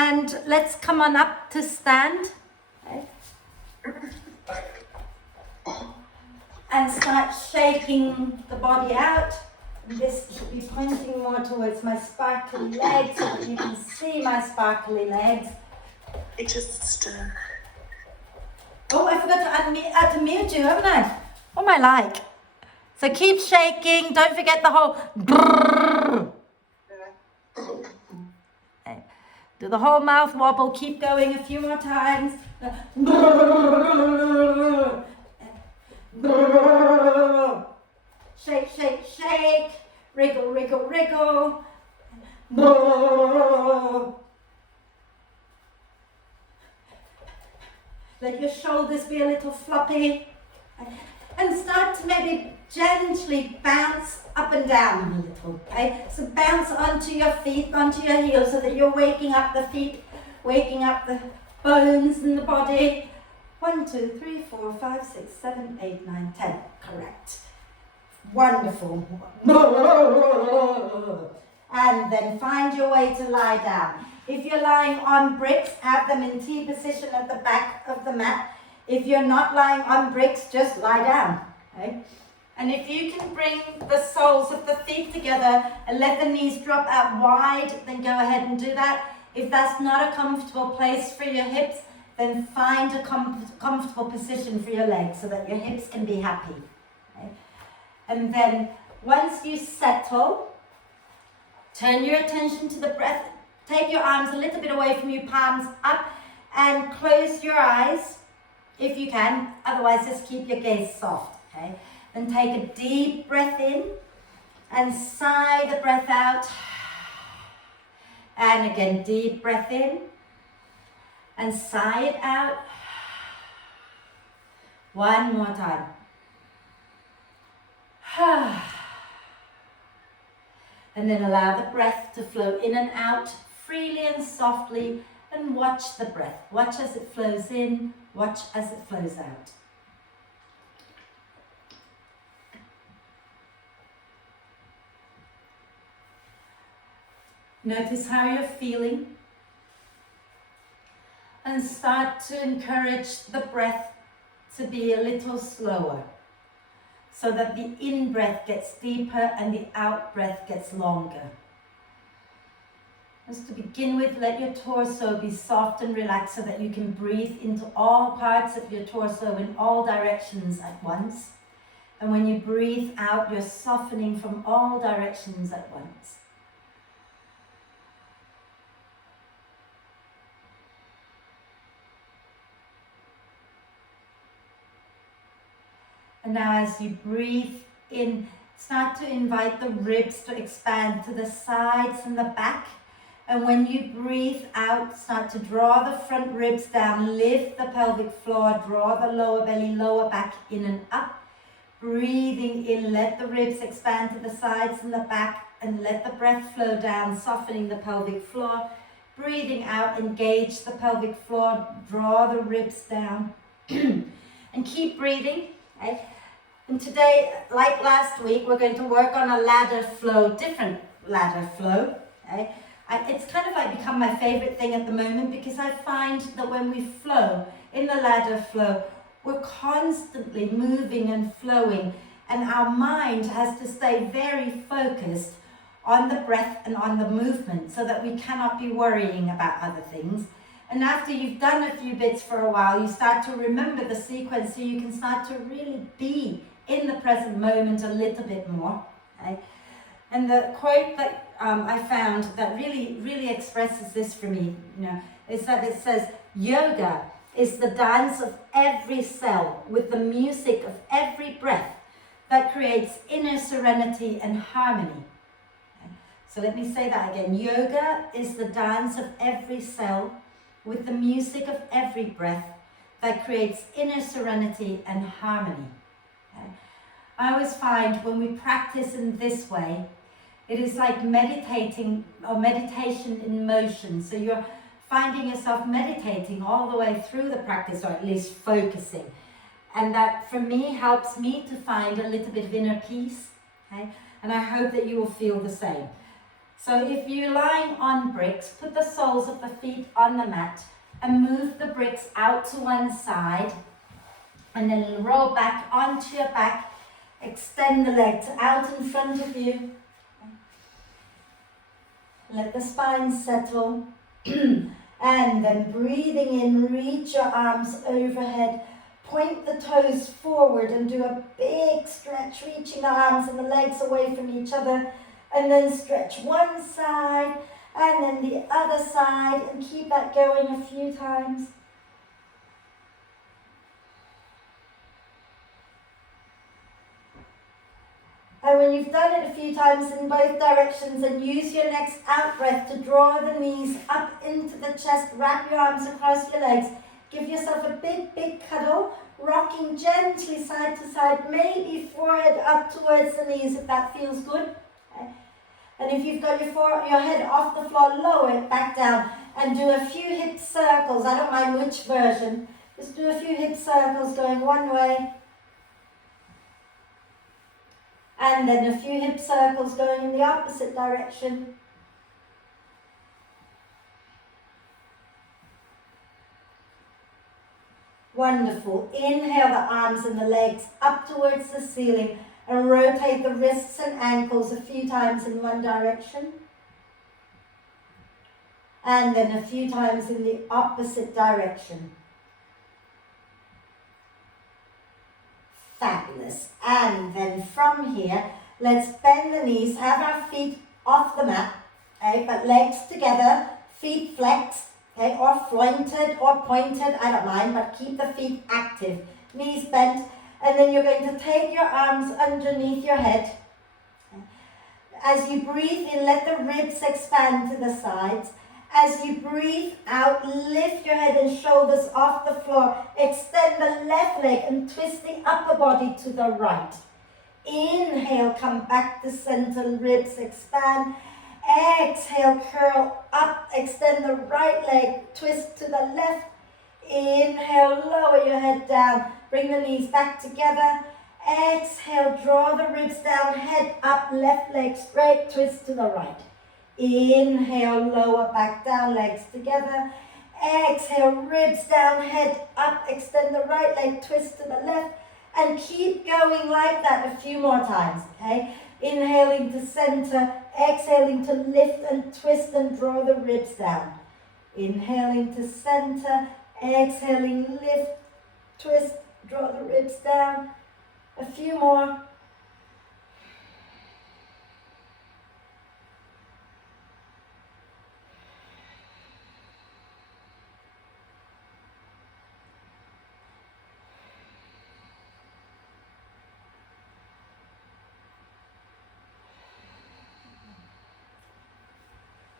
And let's come on up to stand. Okay. And start shaking the body out. This should be pointing more towards my sparkly legs so that you can see my sparkly legs. It just... Oh, I forgot to unmute you, haven't I? What am I like? So keep shaking. Don't forget the whole brrr. Okay. Do the whole mouth wobble. Keep going a few more times. Shake, shake, shake. Wriggle, wriggle, wriggle. Let your shoulders be a little floppy. And start to maybe gently bounce up and down a little, okay? So bounce onto your feet, onto your heels, so that you're waking up the feet, waking up the bones in the body. 1, 2, 3, 4, 5, 6, 7, 8, 9, 10. Correct. Wonderful. And then find your way to lie down. If you're lying on bricks, have them in T position at the back of the mat. If you're not lying on bricks, just lie down. Okay? And if you can bring the soles of the feet together and let the knees drop out wide, then go ahead and do that. If that's not a comfortable place for your hips, then find a comfortable position for your legs so that your hips can be happy. Okay? And then once you settle, turn your attention to the breath. Take your arms a little bit away from you, palms up, and close your eyes if you can. Otherwise, just keep your gaze soft, okay? Then take a deep breath in and sigh the breath out. And again, deep breath in and sigh it out. One more time. And then allow the breath to flow in and out freely and softly, and watch the breath. Watch as it flows in, watch as it flows out. Notice how you're feeling, and start to encourage the breath to be a little slower, so that the in-breath gets deeper and the out-breath gets longer. Just to begin with, let your torso be soft and relaxed so that you can breathe into all parts of your torso in all directions at once. And when you breathe out, you're softening from all directions at once. And now as you breathe in, start to invite the ribs to expand to the sides and the back. And when you breathe out, start to draw the front ribs down, lift the pelvic floor, draw the lower belly, lower back in and up. Breathing in, let the ribs expand to the sides and the back, and let the breath flow down, softening the pelvic floor. Breathing out, engage the pelvic floor, draw the ribs down. And keep breathing. Okay? And today, like last week, we're going to work on a ladder flow, different ladder flow. Okay? It's kind of like become my favorite thing at the moment, because I find that when we flow, in the ladder flow, we're constantly moving and flowing, and our mind has to stay very focused on the breath and on the movement so that we cannot be worrying about other things. And after you've done a few bits for a while, you start to remember the sequence so you can start to really be in the present moment a little bit more. Okay? And the quote that I found that really expresses this for me, is that it says, yoga is the dance of every cell with the music of every breath that creates inner serenity and harmony. Okay? So let me say that again. Yoga is the dance of every cell with the music of every breath that creates inner serenity and harmony. Okay? I always find when we practice in this way, it is like meditating or meditation in motion. So you're finding yourself meditating all the way through the practice, or at least focusing. And that for me helps me to find a little bit of inner peace. Okay? And I hope that you will feel the same. So if you're lying on bricks, put the soles of the feet on the mat and move the bricks out to one side, and then roll back onto your back. Extend the legs out in front of you. Let the spine settle. And then breathing in, reach your arms overhead. Point the toes forward and do a big stretch, reaching the arms and the legs away from each other. And then stretch one side and then the other side, and keep that going a few times. And when you've done it a few times in both directions, and use your next out breath to draw the knees up into the chest, wrap your arms across your legs, give yourself a big, big cuddle, rocking gently side to side, maybe forehead up towards the knees if that feels good. Okay. And if you've got your head off the floor, lower it back down and do a few hip circles. I don't mind which version. Just do a few hip circles going one way, and then a few hip circles going in the opposite direction. Wonderful. Inhale the arms and the legs up towards the ceiling and rotate the wrists and ankles a few times in one direction. And then a few times in the opposite direction. Fabulous. And then from here, let's bend the knees, have our feet off the mat, okay, but legs together, feet flexed, okay, or flointed or pointed, I don't mind, but keep the feet active. Knees bent, and then you're going to take your arms underneath your head. As you breathe in, let the ribs expand to the sides. As you breathe out, lift your head and shoulders off the floor. Extend the left leg and twist the upper body to the right. Inhale, come back to center, ribs expand. Exhale, curl up, extend the right leg, twist to the left. Inhale, lower your head down, bring the knees back together. Exhale, draw the ribs down, head up, left leg straight, twist to the right. Inhale, lower back down, legs together. Exhale, ribs down, head up, extend the right leg, twist to the left, and keep going like that a few more times, okay? Inhaling to center, exhaling to lift and twist and draw the ribs down. Inhaling to center, exhaling, lift, twist, draw the ribs down. A few more.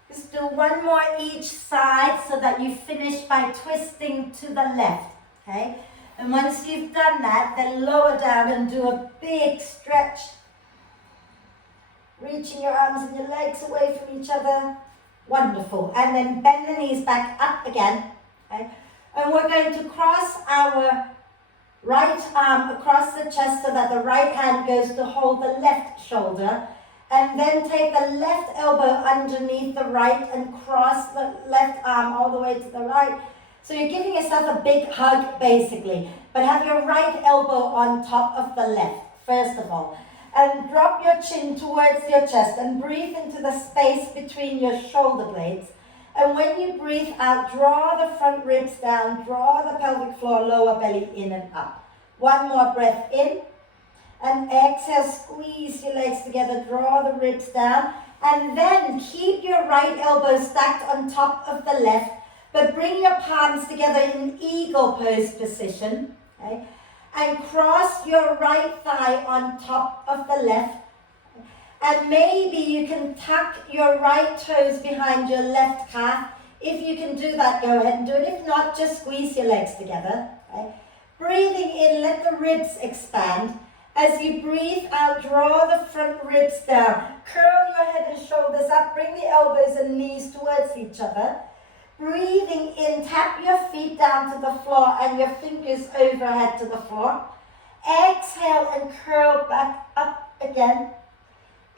Just do one more each side so that you finish by twisting to the left, okay? And once you've done that, then lower down and do a big stretch. Reaching your arms and your legs away from each other. Wonderful. And then bend the knees back up again, okay? And we're going to cross our right arm across the chest so that the right hand goes to hold the left shoulder. And then take the left elbow underneath the right and cross the left arm all the way to the right. So you're giving yourself a big hug, basically. But have your right elbow on top of the left, first of all. And drop your chin towards your chest and breathe into the space between your shoulder blades. And when you breathe out, draw the front ribs down, draw the pelvic floor, lower belly in and up. One more breath in. And exhale, squeeze your legs together, draw the ribs down, and then keep your right elbow stacked on top of the left, but bring your palms together in eagle pose position, okay? And cross your right thigh on top of the left, and maybe you can tuck your right toes behind your left calf. If you can do that, go ahead and do it. If not, just squeeze your legs together, okay? Breathing in, let the ribs expand. As you breathe out, draw the front ribs down. Curl your head and shoulders up. Bring the elbows and knees towards each other. Breathing in, tap your feet down to the floor and your fingers overhead to the floor. Exhale and curl back up again.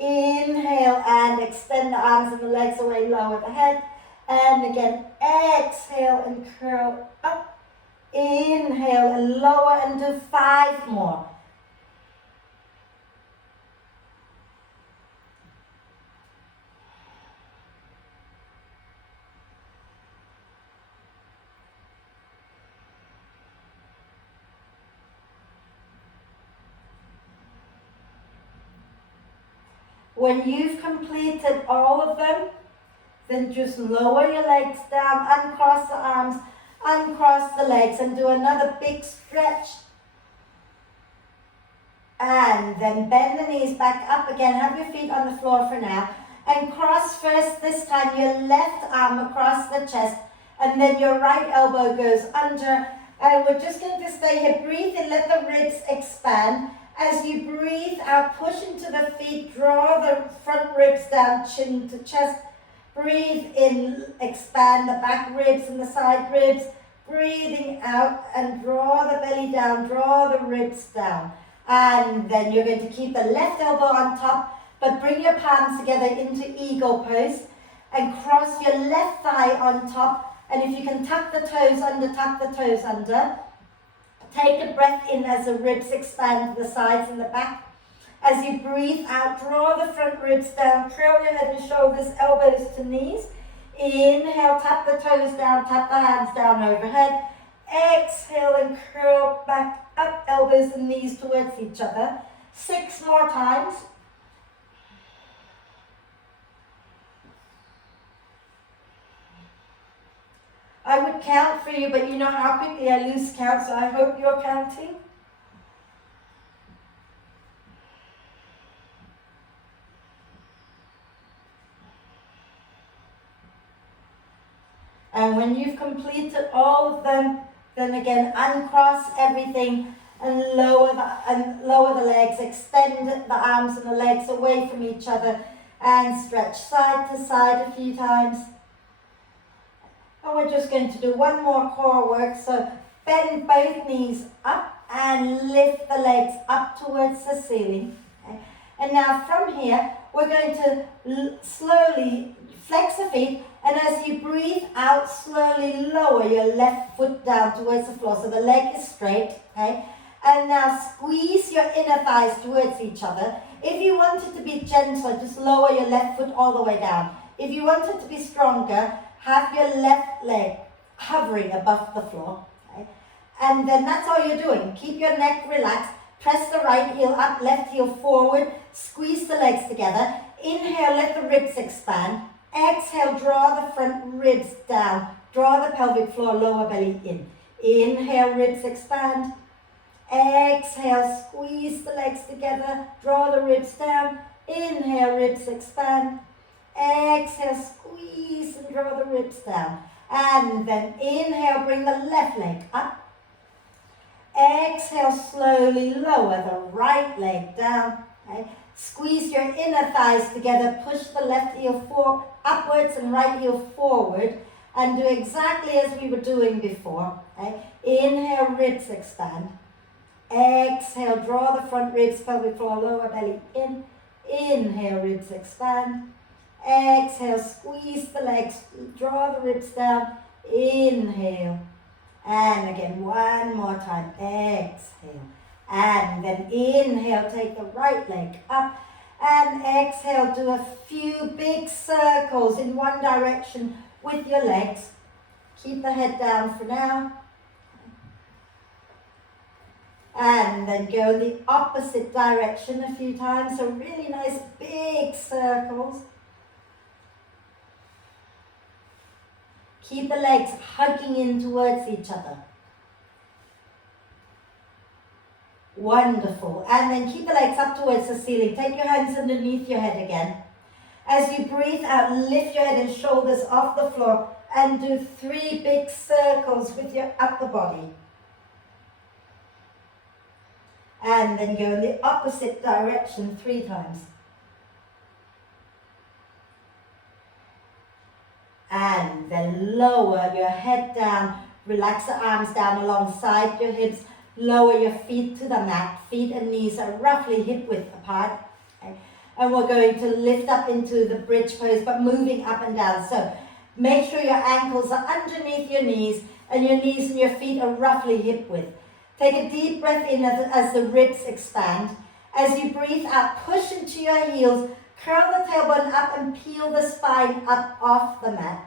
Inhale and extend the arms and the legs away, lower the head. And again, exhale and curl up. Inhale and lower and do 5 more. When you've completed all of them, then just lower your legs down, uncross the arms, uncross the legs, and do another big stretch. And then bend the knees back up again. Have your feet on the floor for now. And cross first, this time your left arm across the chest, and then your right elbow goes under. And we're just going to stay here. Breathe in, let the ribs expand. As you breathe out, push into the feet, draw the front ribs down, chin to chest. Breathe in, expand the back ribs and the side ribs. Breathing out and draw the belly down, draw the ribs down. And then you're going to keep the left elbow on top, but bring your palms together into eagle pose and cross your left thigh on top. And if you can tuck the toes under, tuck the toes under. Take a breath in as the ribs expand to the sides and the back. As you breathe out, draw the front ribs down, curl your head and shoulders, elbows to knees. Inhale, tap the toes down, tap the hands down overhead. Exhale and curl back up, elbows and knees towards each other. 6 more times. I would count for you, but you know how quickly I lose count, so I hope you're counting. And when you've completed all of them, then again uncross everything and lower the legs, extend the arms and the legs away from each other and stretch side to side a few times. And we're just going to do one more core work. So bend both knees up and lift the legs up towards the ceiling. Okay? And now from here, we're going to slowly flex the feet. And as you breathe out, slowly lower your left foot down towards the floor. So the leg is straight. Okay? And now squeeze your inner thighs towards each other. If you want it to be gentler, just lower your left foot all the way down. If you want it to be stronger, have your left leg hovering above the floor. Okay? And then that's all you're doing. Keep your neck relaxed. Press the right heel up, left heel forward. Squeeze the legs together. Inhale, let the ribs expand. Exhale, draw the front ribs down. Draw the pelvic floor, lower belly in. Inhale, ribs expand. Exhale, squeeze the legs together. Draw the ribs down. Inhale, ribs expand. Exhale, squeeze and draw the ribs down. And then inhale, bring the left leg up. Exhale, slowly lower the right leg down. Okay? Squeeze your inner thighs together. Push the left heel upwards and right heel forward. And do exactly as we were doing before. Okay? Inhale, ribs expand. Exhale, draw the front ribs, pelvic floor, lower belly in. Inhale, ribs expand. Exhale, squeeze the legs, draw the ribs down. Inhale. And again, one more time. Exhale. And then inhale, take the right leg up. And exhale, do a few big circles in one direction with your legs. Keep the head down for now. And then go in the opposite direction a few times. So really nice big circles. Keep the legs hugging in towards each other. Wonderful. And then keep the legs up towards the ceiling. Take your hands underneath your head again. As you breathe out, lift your head and shoulders off the floor and do 3 big circles with your upper body. And then go in the opposite direction 3 times. And then lower your head down, relax the arms down alongside your hips, lower your feet to the mat. Feet and knees are roughly hip width apart. Okay. And we're going to lift up into the bridge pose, but moving up and down. So make sure your ankles are underneath your knees and your knees and your feet are roughly hip width. Take a deep breath in as the ribs expand. As you breathe out, push into your heels, curl the tailbone up and peel the spine up off the mat.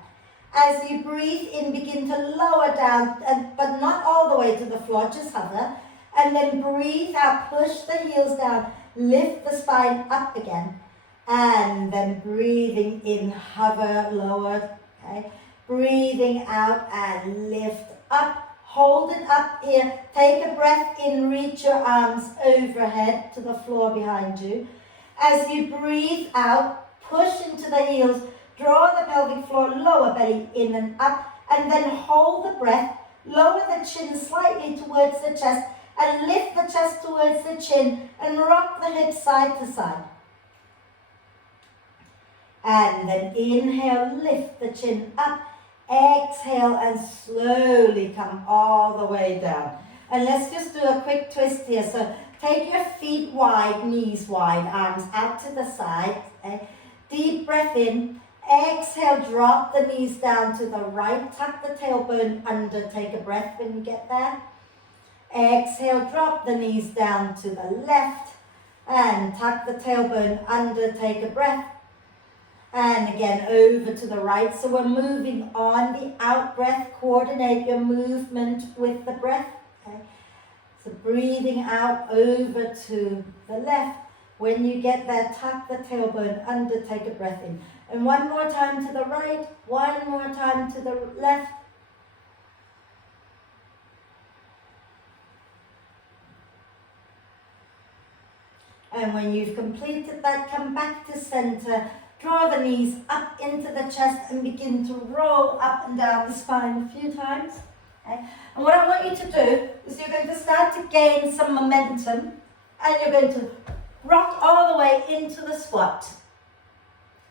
As you breathe in, begin to lower down, but not all the way to the floor, just hover. And then breathe out, push the heels down, lift the spine up again. And then breathing in, hover, lower, okay? Breathing out and lift up. Hold it up here. Take a breath in, reach your arms overhead to the floor behind you. As you breathe out, push into the heels, draw the pelvic floor, lower belly in and up, and then hold the breath. Lower the chin slightly towards the chest and lift the chest towards the chin and rock the hips side to side. And then inhale, lift the chin up. Exhale and slowly come all the way down. And let's just do a quick twist here. So take your feet wide, knees wide, arms out to the side. Okay? Deep breath in. Exhale, drop the knees down to the right. Tuck the tailbone under. Take a breath when you get there. Exhale, drop the knees down to the left. And tuck the tailbone under. Take a breath. And again, over to the right. So we're moving on the out breath. Coordinate your movement with the breath. Okay? So breathing out over to the left. When you get there, tuck the tailbone under, take a breath in. And one more time to the right. One more time to the left. And when you've completed that, come back to center. Draw the knees up into the chest and begin to roll up and down the spine a few times. Okay? And what I want you to do is you're going to start to gain some momentum and you're going to rock all the way into the squat.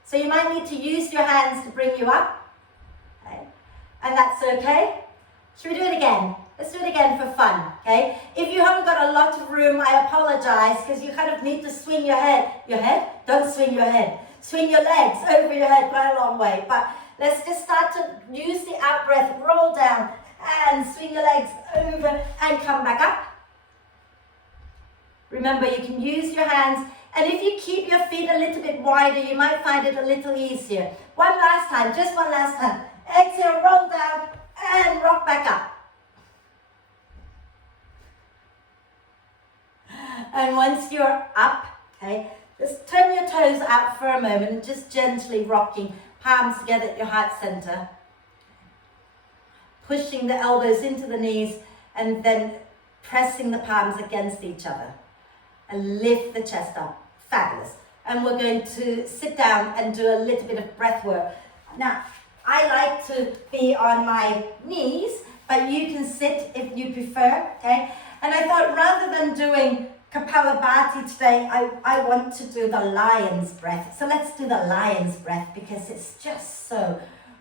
So you might need to use your hands to bring you up. Okay? And that's okay. Should we do it again? Let's do it again for fun, okay? If you haven't got a lot of room, I apologize, because you kind of need to swing your head. Your head? Don't swing your head. Swing your legs over your head quite a long way. But let's just start to use the out breath. Roll down and swing your legs over and come back up. Remember, you can use your hands. And if you keep your feet a little bit wider, you might find it a little easier. One last time, just one last time. Exhale, roll down and rock back up. And once you're up, okay, just turn your toes out for a moment and just gently rocking, palms together at your heart center. Pushing the elbows into the knees and then pressing the palms against each other. And lift the chest up. Fabulous. And we're going to sit down and do a little bit of breath work. Now, I like to be on my knees, but you can sit if you prefer, okay? And I thought rather than doing Kapalabhati today, I want to do the lion's breath. So let's do the lion's breath because it's just so,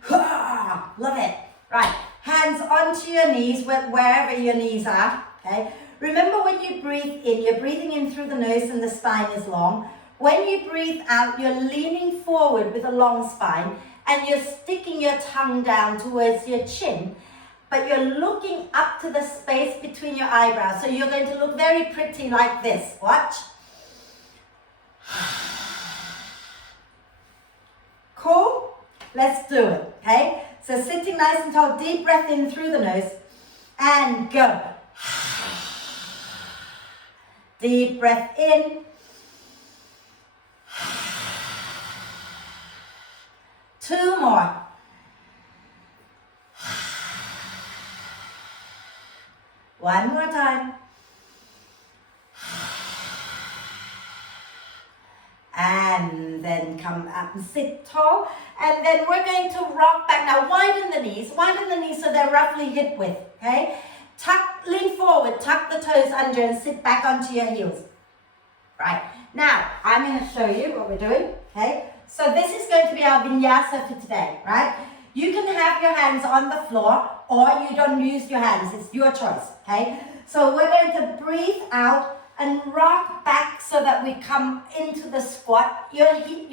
love it. Right, hands onto your knees, wherever your knees are, okay? Remember when you breathe in, you're breathing in through the nose and the spine is long. When you breathe out, you're leaning forward with a long spine and you're sticking your tongue down towards your chin. But you're looking up to the space between your eyebrows. So you're going to look very pretty like this. Watch. Cool? Let's do it, okay? So sitting nice and tall, deep breath in through the nose. And go. Deep breath in. Two more. One more time. And then come up and sit tall. And then we're going to rock back. Now widen the knees so they're roughly hip width, okay? Lean forward, tuck the toes under and sit back onto your heels. Right, now I'm going to show you what we're doing, okay? So this is going to be our vinyasa for today, right? You can have your hands on the floor or you don't use your hands, it's your choice, okay? So we're going to breathe out and rock back so that we come into the squat. Your heels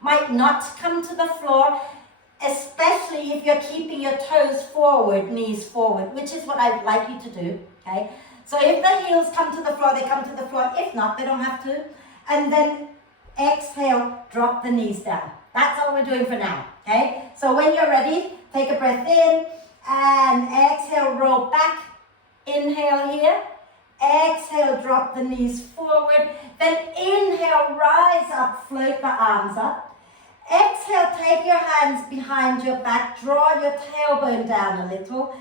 might not come to the floor, especially if you're keeping your toes forward, knees forward, which is what I'd like you to do, okay? So if the heels come to the floor, they come to the floor. If not, they don't have to. And then exhale, drop the knees down. That's all we're doing for now, okay? So when you're ready, take a breath in and exhale, roll back. Inhale here. Exhale, drop the knees forward. Then inhale, rise up, float the arms up. Exhale, take your hands behind your back, draw your tailbone down a little.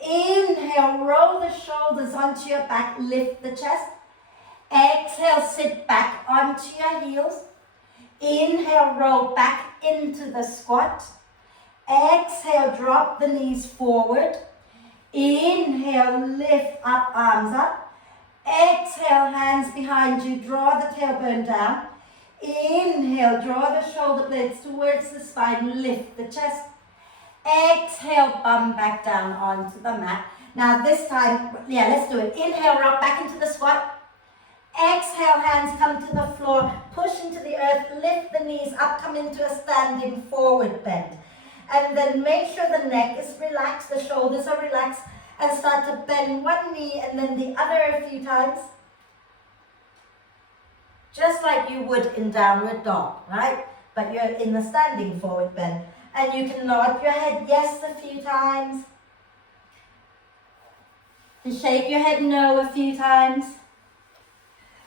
Inhale, roll the shoulders onto your back, lift the chest. Exhale, sit back onto your heels. Inhale, roll back into the squat. Exhale, drop the knees forward. Inhale, lift up, arms up. Exhale, hands behind you, draw the tailbone down. Inhale, draw the shoulder blades towards the spine, lift the chest. Exhale, bum back down onto the mat. Now this time, let's do it. Inhale, rock back into the squat. Exhale, hands come to the floor, push into the earth, lift the knees up, come into a standing forward bend. And then make sure the neck is relaxed, the shoulders are relaxed, and start to bend one knee and then the other a few times. Just like you would in downward dog, right? But you're in the standing forward bend. And you can nod your head yes a few times. And shake your head no a few times.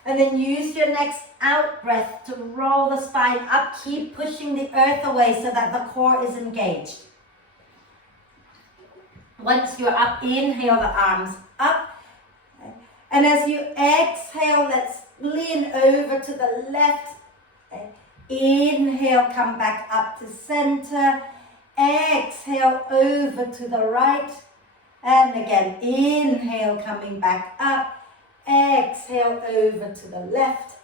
And then use your next out breath to roll the spine up. Keep pushing the earth away so that the core is engaged. Once you're up, inhale the arms up. And as you exhale, let's lean over to the left. Inhale, come back up to center. Exhale, over to the right. And again, inhale, coming back up. Exhale, over to the left.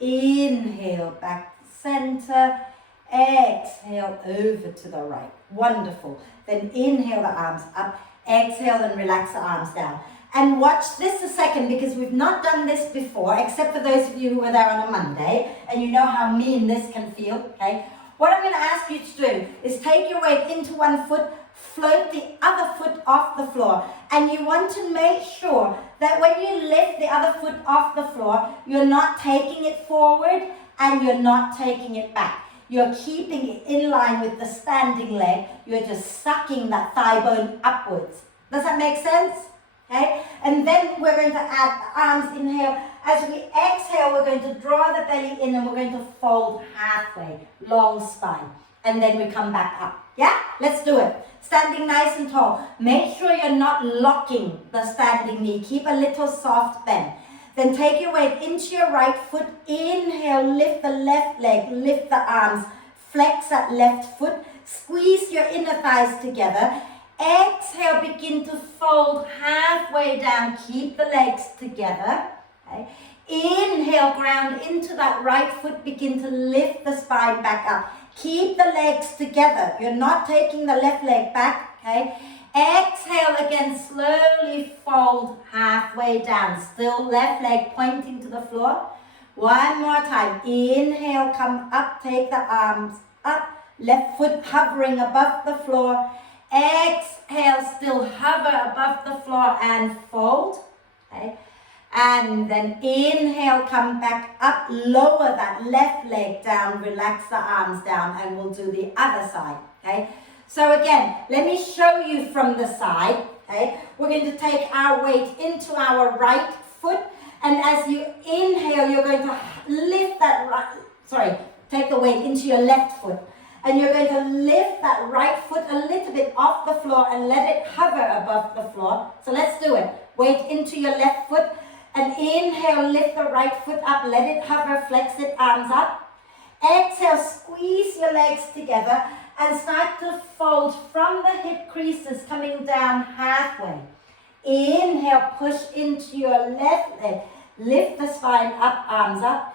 Inhale, back to center. Exhale, over to the right. Wonderful. Then inhale the arms up. Exhale and relax the arms down. And watch this a second, because we've not done this before, except for those of you who were there on a Monday, and you know how mean this can feel, okay? What I'm going to ask you to do is take your weight into one foot, float the other foot off the floor. And you want to make sure that when you lift the other foot off the floor, you're not taking it forward and you're not taking it back. You're keeping it in line with the standing leg. You're just sucking that thigh bone upwards. Does that make sense? Okay? And then we're going to add the arms, inhale. As we exhale, we're going to draw the belly in and we're going to fold halfway, long spine. And then we come back up. Yeah? Let's do it. Standing nice and tall. Make sure you're not locking the standing knee. Keep a little soft bend. Then take your weight into your right foot. Inhale, lift the left leg, lift the arms. Flex that left foot. Squeeze your inner thighs together. Exhale, begin to fold halfway down. Keep the legs together. Okay. Inhale, ground into that right foot. Begin to lift the spine back up. Keep the legs together. You're not taking the left leg back. Okay. Exhale again, slowly fold halfway down. Still left leg pointing to the floor. One more time. Inhale, come up, take the arms up. Left foot hovering above the floor. Exhale, still hover above the floor and fold. Okay. And then inhale, come back up, lower that left leg down, relax the arms down, and we'll do the other side. Okay. So again, let me show you from the side. Okay. We're going to take our weight into our right foot, and as you inhale, you're going to lift that take the weight into your left foot. And you're going to lift that right foot a little bit off the floor and let it hover above the floor. So let's do it. Weight into your left foot and inhale, lift the right foot up, let it hover, flex it, arms up. Exhale, squeeze your legs together and start to fold from the hip creases coming down halfway. Inhale, push into your left leg, lift the spine up, arms up.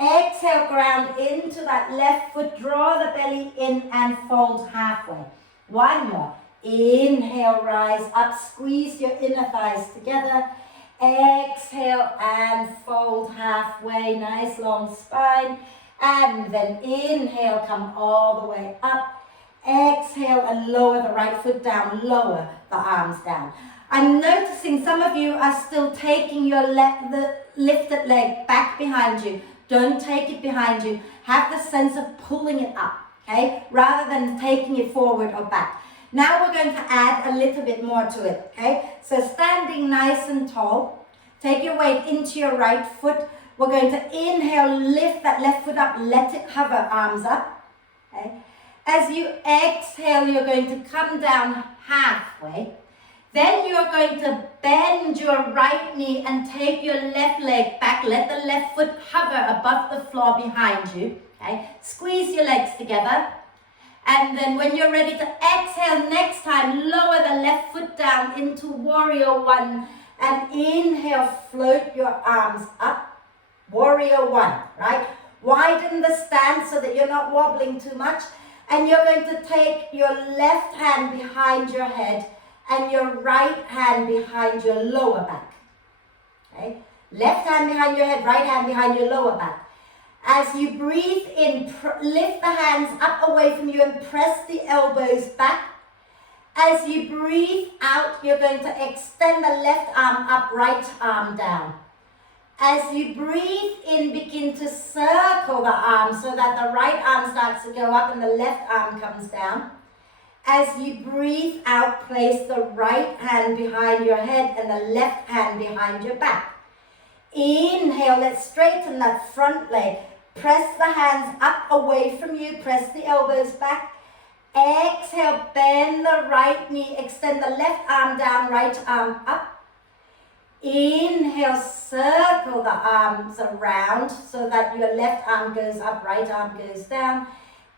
Exhale, ground into that left foot, draw the belly in and fold halfway. One more. Inhale, rise up, squeeze your inner thighs together. Exhale and fold halfway, nice long spine. And then inhale, come all the way up. Exhale and lower the right foot down, lower the arms down. I'm noticing some of you are still taking your the lifted leg back behind you. Don't take it behind you. Have the sense of pulling it up, okay? Rather than taking it forward or back. Now we're going to add a little bit more to it, okay? So standing nice and tall, take your weight into your right foot. We're going to inhale, lift that left foot up, let it hover, arms up, okay? As you exhale, you're going to come down halfway. Then you're going to bend your right knee and take your left leg back. Let the left foot hover above the floor behind you. Okay? Squeeze your legs together. And then when you're ready to exhale next time, lower the left foot down into warrior one. And inhale, float your arms up. Warrior one, right? Widen the stance so that you're not wobbling too much. And you're going to take your left hand behind your head and your right hand behind your lower back. Okay? Left hand behind your head, right hand behind your lower back. As you breathe in, lift the hands up away from you and press the elbows back. As you breathe out, you're going to extend the left arm up, right arm down. As you breathe in, begin to circle the arm so that the right arm starts to go up and the left arm comes down. As you breathe out, place the right hand behind your head and the left hand behind your back. Inhale, let's straighten that front leg. Press the hands up away from you, press the elbows back. Exhale, bend the right knee, extend the left arm down, right arm up. Inhale, circle the arms around so that your left arm goes up, right arm goes down.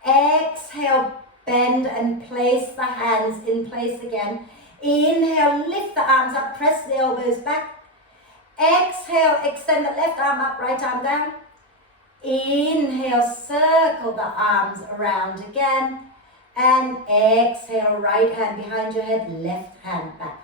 Exhale, bend and place the hands in place again. Inhale, lift the arms up, press the elbows back. Exhale, extend the left arm up, right arm down. Inhale, circle the arms around again. And exhale, right hand behind your head, left hand back.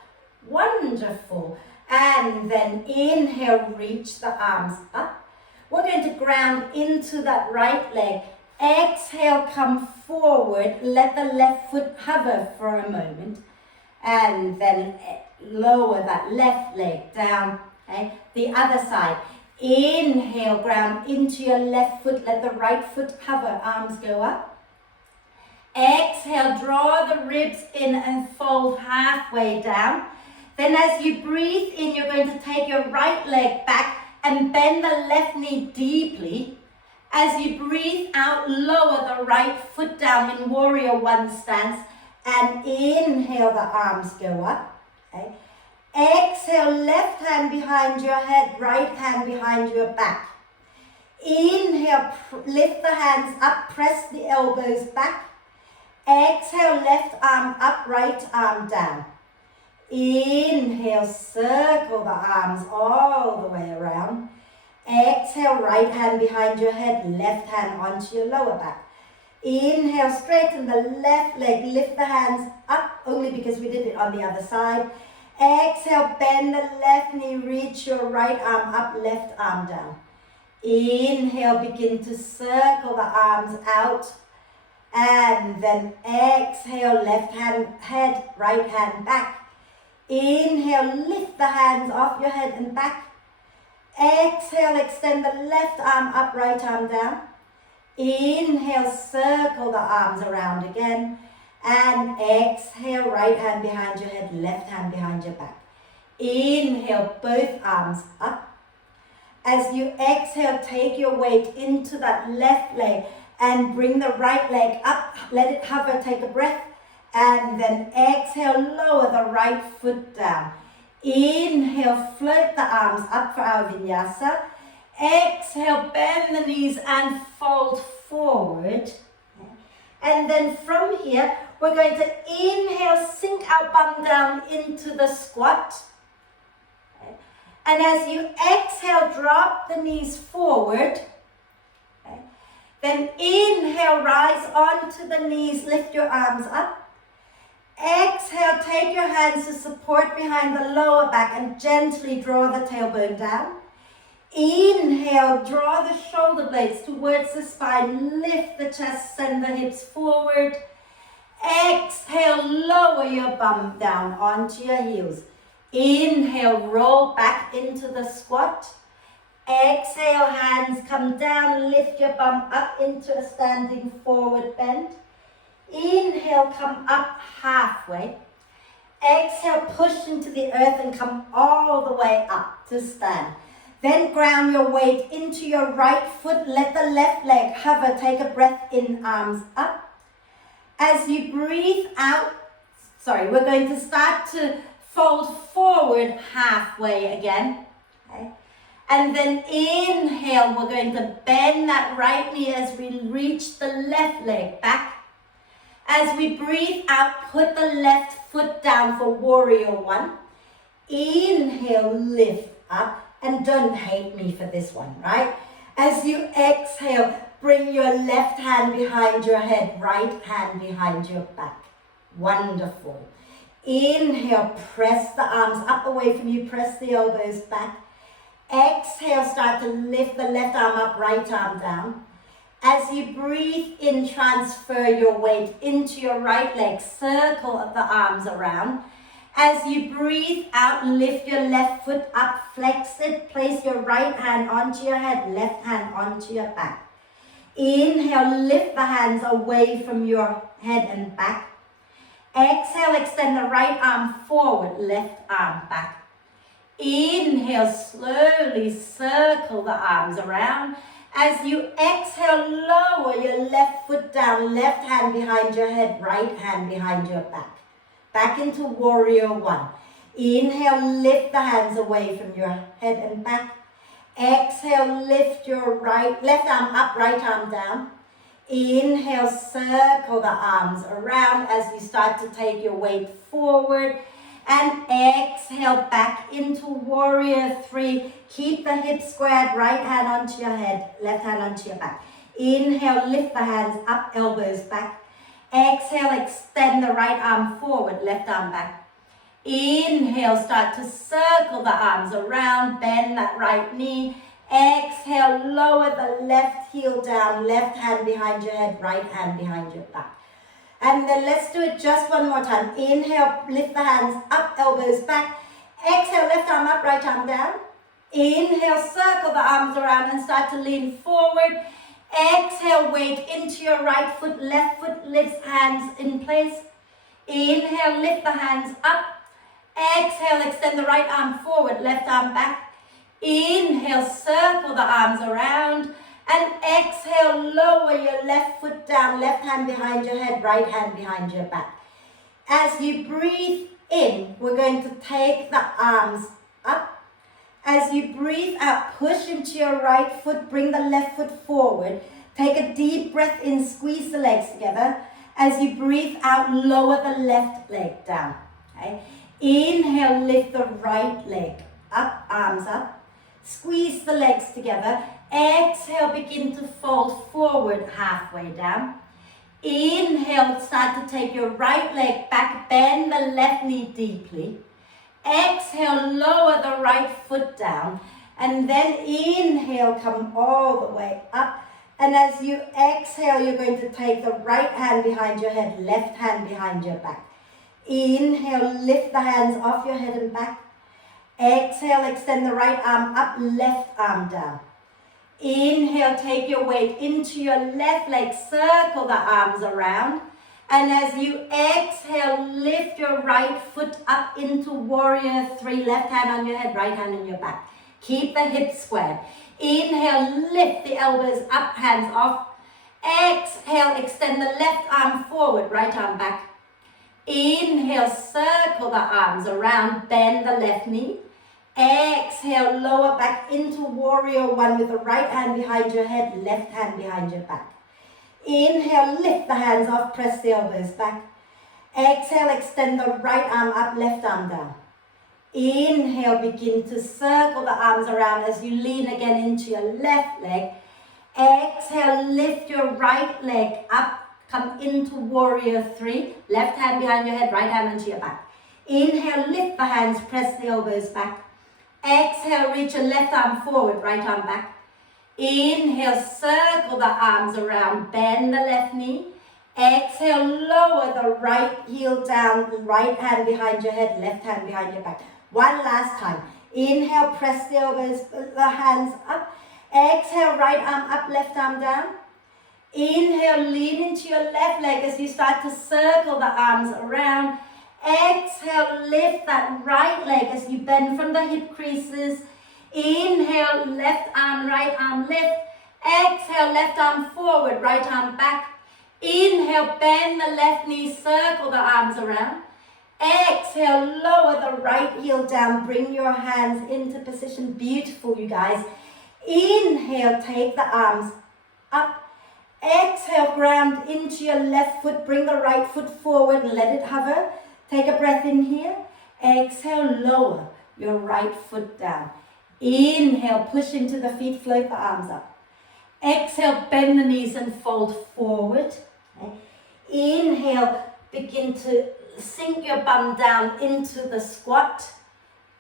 Wonderful. And then inhale, reach the arms up. We're going to ground into that right leg. Exhale, come forward. Let the left foot hover for a moment. And then lower that left leg down. Okay? The other side. Inhale, ground into your left foot. Let the right foot hover. Arms go up. Exhale, draw the ribs in and fold halfway down. Then as you breathe in, you're going to take your right leg back and bend the left knee deeply. As you breathe out, lower the right foot down in warrior one stance and inhale, the arms go up. Okay? Exhale, left hand behind your head, right hand behind your back. Inhale, lift the hands up, press the elbows back. Exhale, left arm up, right arm down. Inhale, circle the arms all the way around. Exhale, right hand behind your head, left hand onto your lower back. Inhale, straighten the left leg, lift the hands up, only because we did it on the other side. Exhale, bend the left knee, reach your right arm up, left arm down. Inhale, begin to circle the arms out. And then exhale, left hand, head, right hand back. Inhale, lift the hands off your head and back. Exhale, extend the left arm up, right arm down. Inhale, circle the arms around again. And exhale, right hand behind your head, left hand behind your back. Inhale, both arms up. As you exhale, take your weight into that left leg and bring the right leg up. Let it hover, take a breath. And then exhale, lower the right foot down. Inhale, float the arms up for our vinyasa. Exhale, bend the knees and fold forward. And then from here, we're going to inhale, sink our bum down into the squat. And as you exhale, drop the knees forward. Then inhale, rise onto the knees, lift your arms up. Exhale, take take your hands to support behind the lower back and gently draw the tailbone down. Inhale, draw the shoulder blades towards the spine, lift the chest, send the hips forward. Exhale, lower your bum down onto your heels. Inhale, roll back into the squat. Exhale, hands come down, lift your bum up into a standing forward bend. Inhale, come up halfway. Exhale, push into the earth and come all the way up to stand. Then ground your weight into your right foot. Let the left leg hover. Take a breath in, arms up. As you breathe out, we're going to start to fold forward halfway again. Okay? And then inhale, we're going to bend that right knee as we reach the left leg back. As we breathe out, put the left foot down for warrior one. Inhale, lift up, and don't hate me for this one, right? As you exhale, bring your left hand behind your head, right hand behind your back. Wonderful. Inhale, press the arms up away from you, press the elbows back. Exhale, start to lift the left arm up, right arm down. As you breathe in, transfer your weight into your right leg, circle the arms around. As you breathe out, lift your left foot up, flex it, place your right hand onto your head, left hand onto your back. Inhale, lift the hands away from your head and back. Exhale, extend the right arm forward, left arm back. Inhale, slowly circle the arms around. As you exhale, lower your left foot down, left hand behind your head, right hand behind your back. Back into warrior one. Inhale, lift the hands away from your head and back. Exhale, lift your left arm up, right arm down. Inhale, circle the arms around as you start to take your weight forward. And exhale, back into warrior three. Keep the hips squared, right hand onto your head, left hand onto your back. Inhale, lift the hands up, elbows back. Exhale, extend the right arm forward, left arm back. Inhale, start to circle the arms around, bend that right knee. Exhale, lower the left heel down, left hand behind your head, right hand behind your back. And then let's do it just one more time. Inhale, lift the hands up, elbows back. Exhale, left arm up, right arm down. Inhale, circle the arms around and start to lean forward. Exhale, weight into your right foot, left foot lifts, hands in place. Inhale, lift the hands up. Exhale, extend the right arm forward, left arm back. Inhale, circle the arms around. And exhale, lower your left foot down, left hand behind your head, right hand behind your back. As you breathe in, we're going to take the arms up. As you breathe out, push into your right foot, bring the left foot forward. Take a deep breath in, squeeze the legs together. As you breathe out, lower the left leg down. Okay? Inhale, lift the right leg up, arms up. Squeeze the legs together. Exhale, begin to fold forward halfway down. Inhale, start to take your right leg back, bend the left knee deeply. Exhale, lower the right foot down. And then inhale, come all the way up. And as you exhale, you're going to take the right hand behind your head, left hand behind your back. Inhale, lift the hands off your head and back. Exhale, extend the right arm up, left arm down. Inhale, take your weight into your left leg, circle the arms around. And as you exhale, lift your right foot up into warrior three, left hand on your head, right hand on your back. Keep the hips squared. Inhale, lift the elbows up, hands off. Exhale, extend the left arm forward, right arm back. Inhale, circle the arms around, bend the left knee. Exhale, lower back into warrior one with the right hand behind your head, left hand behind your back. Inhale, lift the hands off, press the elbows back. Exhale, extend the right arm up, left arm down. Inhale, begin to circle the arms around as you lean again into your left leg. Exhale, lift your right leg up, come into warrior three. Left hand behind your head, right hand onto your back. Inhale, lift the hands, press the elbows back. Exhale, reach your left arm forward, right arm back. Inhale, circle the arms around, bend the left knee. Exhale, lower the right heel down, right hand behind your head, left hand behind your back. One last time. Inhale, press the elbows, the hands up. Exhale, right arm up, left arm down. Inhale, lean into your left leg as you start to circle the arms around. Exhale, lift that right leg as you bend from the hip creases. Inhale, left arm, right arm lift. Exhale, left arm forward, right arm back. Inhale, bend the left knee, circle the arms around. Exhale, lower the right heel down, bring your hands into position. Beautiful, you guys. Inhale, take the arms up. Exhale, ground into your left foot, bring the right foot forward and let it hover. Take a breath in here. Exhale, lower your right foot down. Inhale, push into the feet, float the arms up. Exhale, bend the knees and fold forward. Okay. Inhale, begin to sink your bum down into the squat.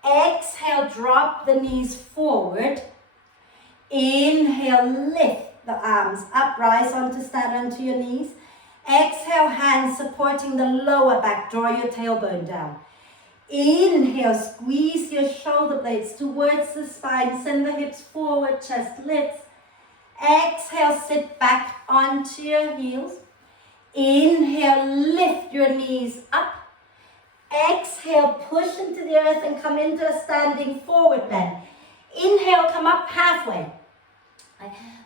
Exhale, drop the knees forward. Inhale, lift the arms up, rise onto stand onto your knees. Exhale, hands supporting the lower back, draw your tailbone down. Inhale, squeeze your shoulder blades towards the spine, send the hips forward, chest lifts. Exhale, sit back onto your heels. Inhale, lift your knees up. Exhale, push into the earth and come into a standing forward bend. Inhale, come up halfway.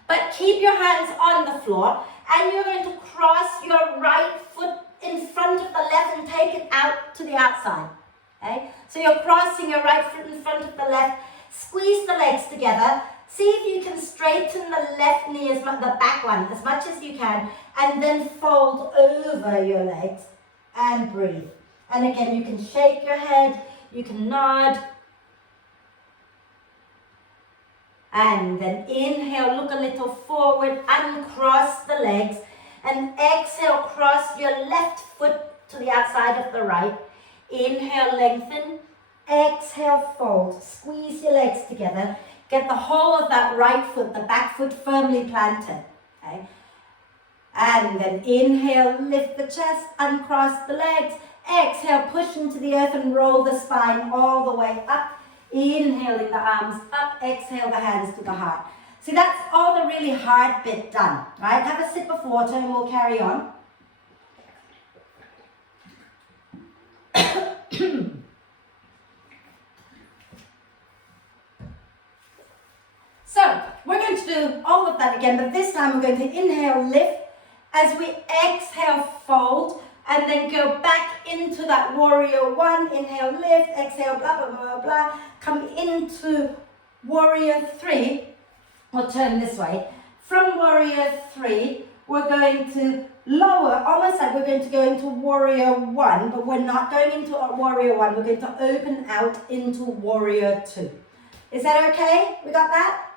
But keep your hands on the floor and you're going to cross your right foot in front of the left and take it out to the outside. Okay? So you're crossing your right foot in front of the left. Squeeze the legs together. See if you can straighten the left knee, the back one, as much as you can, and then fold over your legs and breathe. And again, you can shake your head, you can nod. And then inhale, look a little forward, uncross the legs. And exhale, cross your left foot to the outside of the right. Inhale, lengthen. Exhale, fold. Squeeze your legs together. Get the whole of that right foot, the back foot firmly planted. Okay? And then inhale, lift the chest, uncross the legs. Exhale, push into the earth and roll the spine all the way up. Inhaling the arms up, exhale the hands to the heart. See, that's all the really hard bit done, right? Have a sip of water and we'll carry on. So, we're going to do all of that again, but this time we're going to inhale, lift. As we exhale, fold. And then go back into that warrior one. Inhale, lift, exhale, blah, blah, blah, blah. Come into warrior three. We'll turn this way. From warrior three, we're going to lower, almost like we're going to go into warrior one, but we're not going into a warrior one. We're going to open out into warrior two. Is that okay? We got that?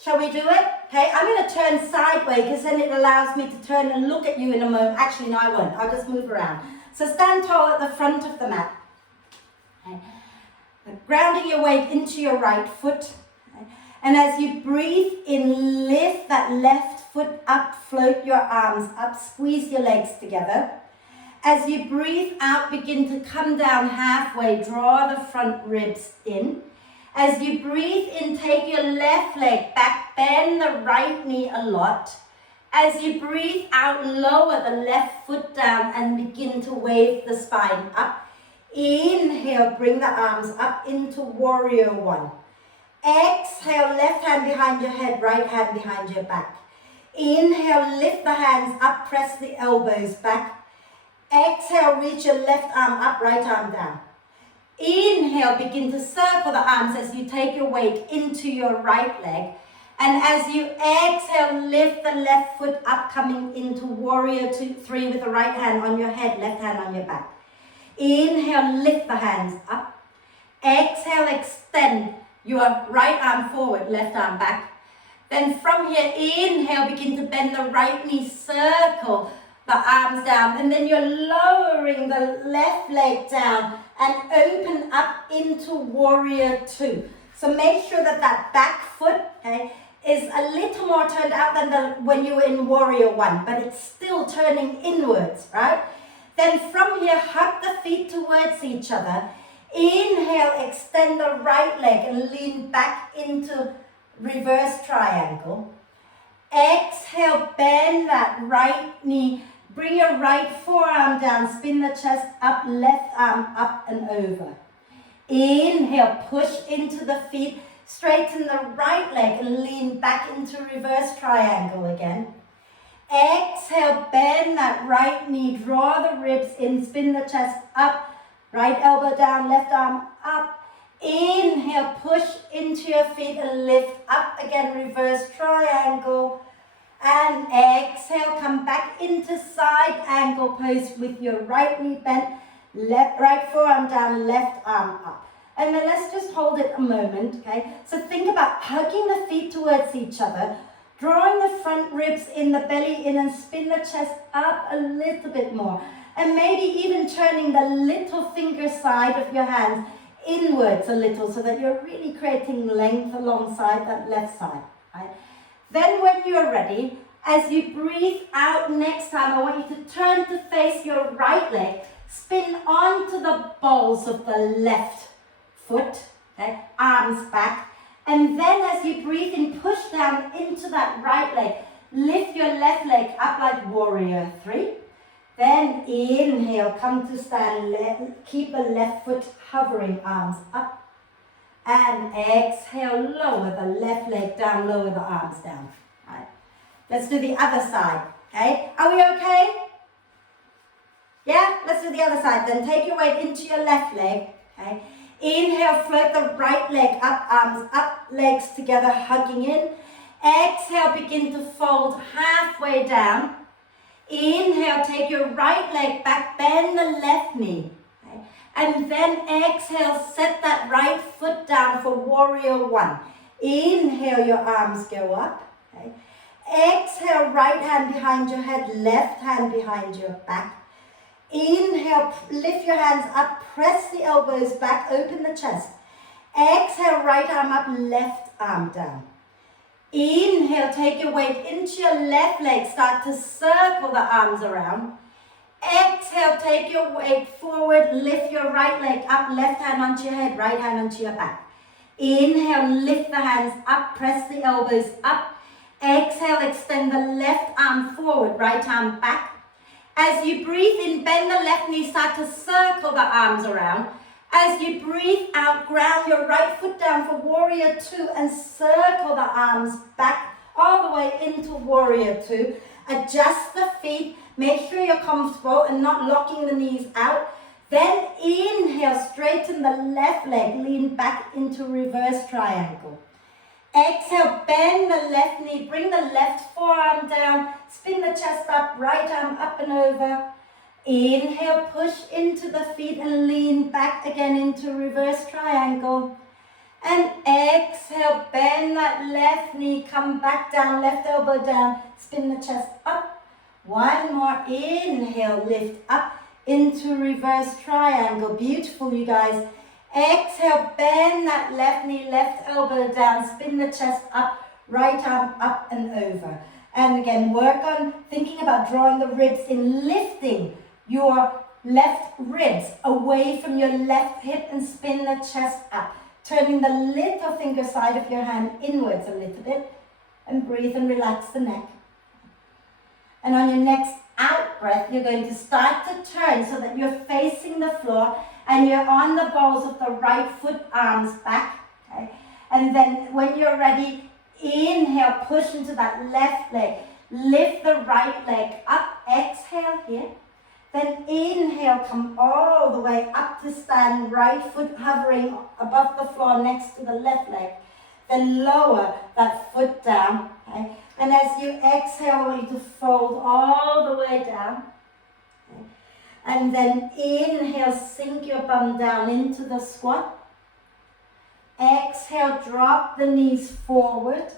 Shall we do it? Okay, I'm going to turn sideways because then it allows me to turn and look at you in a moment. Actually, no, I won't. I'll just move around. So stand tall at the front of the mat. Okay. Grounding your weight into your right foot. Okay. And as you breathe in, lift that left foot up, float your arms up, squeeze your legs together. As you breathe out, begin to come down halfway, draw the front ribs in. As you breathe in, take your left leg back, bend the right knee a lot. As you breathe out, lower the left foot down and begin to wave the spine up. Inhale, bring the arms up into warrior one. Exhale, left hand behind your head, right hand behind your back. Inhale, lift the hands up, press the elbows back. Exhale, reach your left arm up, right arm down. Inhale, begin to circle the arms as you take your weight into your right leg. And as you exhale, lift the left foot up, coming into warrior three with the right hand on your head, left hand on your back. Inhale, lift the hands up. Exhale, extend your right arm forward, left arm back. Then from here, inhale, begin to bend the right knee, circle the arms down, and then you're lowering the left leg down and open up into warrior two. So make sure that that back foot, okay, is a little more turned out than when you were in warrior one, but it's still turning inwards, right? Then from here, hug the feet towards each other. Inhale, extend the right leg and lean back into reverse triangle. Exhale, bend that right knee. Bring your right forearm down, spin the chest up, left arm up and over. Inhale, push into the feet, straighten the right leg and lean back into reverse triangle again. Exhale, bend that right knee, draw the ribs in, spin the chest up, right elbow down, left arm up. Inhale, push into your feet and lift up again, reverse triangle. And exhale, come back into side angle pose with your right knee bent, right forearm down, left arm up. And then let's just hold it a moment, okay? So think about hugging the feet towards each other, drawing the front ribs in, the belly in, and spin the chest up a little bit more. And maybe even turning the little finger side of your hands inwards a little so that you're really creating length alongside that left side, right? Then when you're ready, as you breathe out next time, I want you to turn to face your right leg, spin onto the balls of the left foot, okay? Arms back. And then as you breathe in, push down into that right leg. Lift your left leg up like warrior three. Then inhale, come to stand, keep the left foot hovering, arms up. And exhale, lower the left leg down, lower the arms down. Right. Let's do the other side, okay? Are we okay? Yeah, let's do the other side then. Take your weight into your left leg, okay? Inhale, float the right leg up, arms up, legs together, hugging in. Exhale, begin to fold halfway down. Inhale, take your right leg back, bend the left knee. Okay? And then exhale, set that right foot down for warrior one. Inhale, your arms go up. Okay? Exhale, right hand behind your head, left hand behind your back. Inhale, lift your hands up, press the elbows back, open the chest. Exhale, right arm up, left arm down. Inhale, take your weight into your left leg, start to circle the arms around. Exhale, take your weight forward, lift your right leg up, left hand onto your head, right hand onto your back. Inhale, lift the hands up, press the elbows up. Exhale, extend the left arm forward, right arm back. As you breathe in, bend the left knee, start to circle the arms around. As you breathe out, ground your right foot down for warrior two and circle the arms back all the way into warrior two. Adjust the feet, make sure you're comfortable and not locking the knees out. Then inhale, straighten the left leg, lean back into reverse triangle. Exhale, bend the left knee, bring the left forearm down, spin the chest up, right arm up and over. Inhale, push into the feet and lean back again into reverse triangle. And exhale, bend that left knee, come back down, left elbow down, spin the chest up. One more, inhale, lift up into reverse triangle. Beautiful, you guys. Exhale, bend that left knee, left elbow down, spin the chest up, right arm up and over. And again, work on thinking about drawing the ribs in, lifting your left ribs away from your left hip and spin the chest up. Turning the little finger side of your hand inwards a little bit and breathe and relax the neck. And on your next out breath, you're going to start to turn so that you're facing the floor and you're on the balls of the right foot, arms back. Okay? And then when you're ready, inhale, push into that left leg. Lift the right leg up, exhale here. Then inhale, come all the way up to stand, right foot hovering above the floor next to the left leg. Then lower that foot down. Okay? And as you exhale, I want you to fold all the way down. Okay? And then inhale, sink your bum down into the squat. Exhale, drop the knees forward.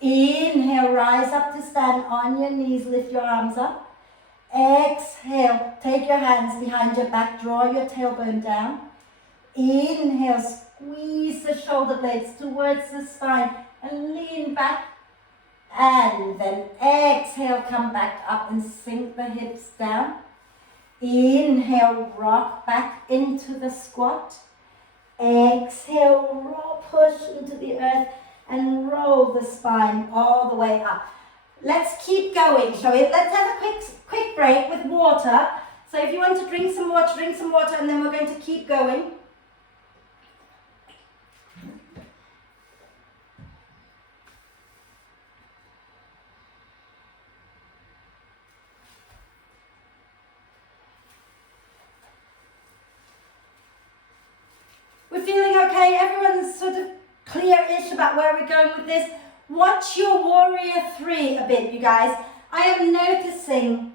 Inhale, rise up to stand on your knees, lift your arms up. Exhale, take your hands behind your back, draw your tailbone down. Inhale, squeeze the shoulder blades towards the spine and lean back. And then exhale, come back up and sink the hips down. Inhale, rock back into the squat. Exhale, roll, push into the earth and roll the spine all the way up. Let's keep going, shall we? Let's have a quick break with water. So if you want to drink some water, and then we're going to keep going. We're feeling okay? Everyone's sort of clear-ish about where we're going with this. Watch your warrior 3 a bit, you guys. I am noticing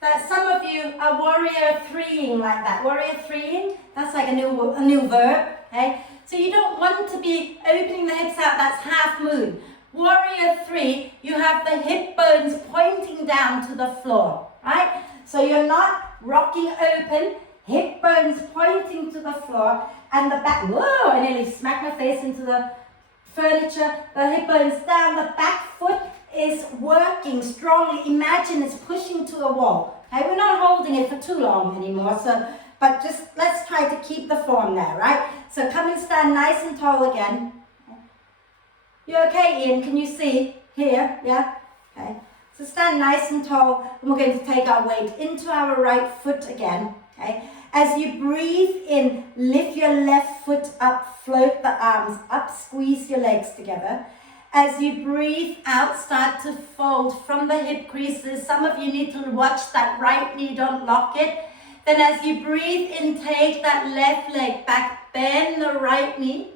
that some of you are warrior 3ing like that. Warrior 3ing, that's like a new verb, okay? So you don't want to be opening the hips out, that's half moon. Warrior 3, you have the hip bones pointing down to the floor, right? So you're not rocking open, hip bones pointing to the floor, and the back, whoa, I nearly smacked my face into the furniture, the hip bones down, the back foot is working strongly. Imagine it's pushing to a wall. Okay, we're not holding it for too long anymore, but just let's try to keep the form there, right? So come and stand nice and tall again. You okay, Ian? Can you see here? Yeah? Okay. So stand nice and tall, and we're going to take our weight into our right foot again. Okay. As you breathe in, lift your left foot up, float the arms up, squeeze your legs together. As you breathe out, start to fold from the hip creases. Some of you need to watch that right knee, don't lock it. Then as you breathe in, take that left leg back, bend the right knee.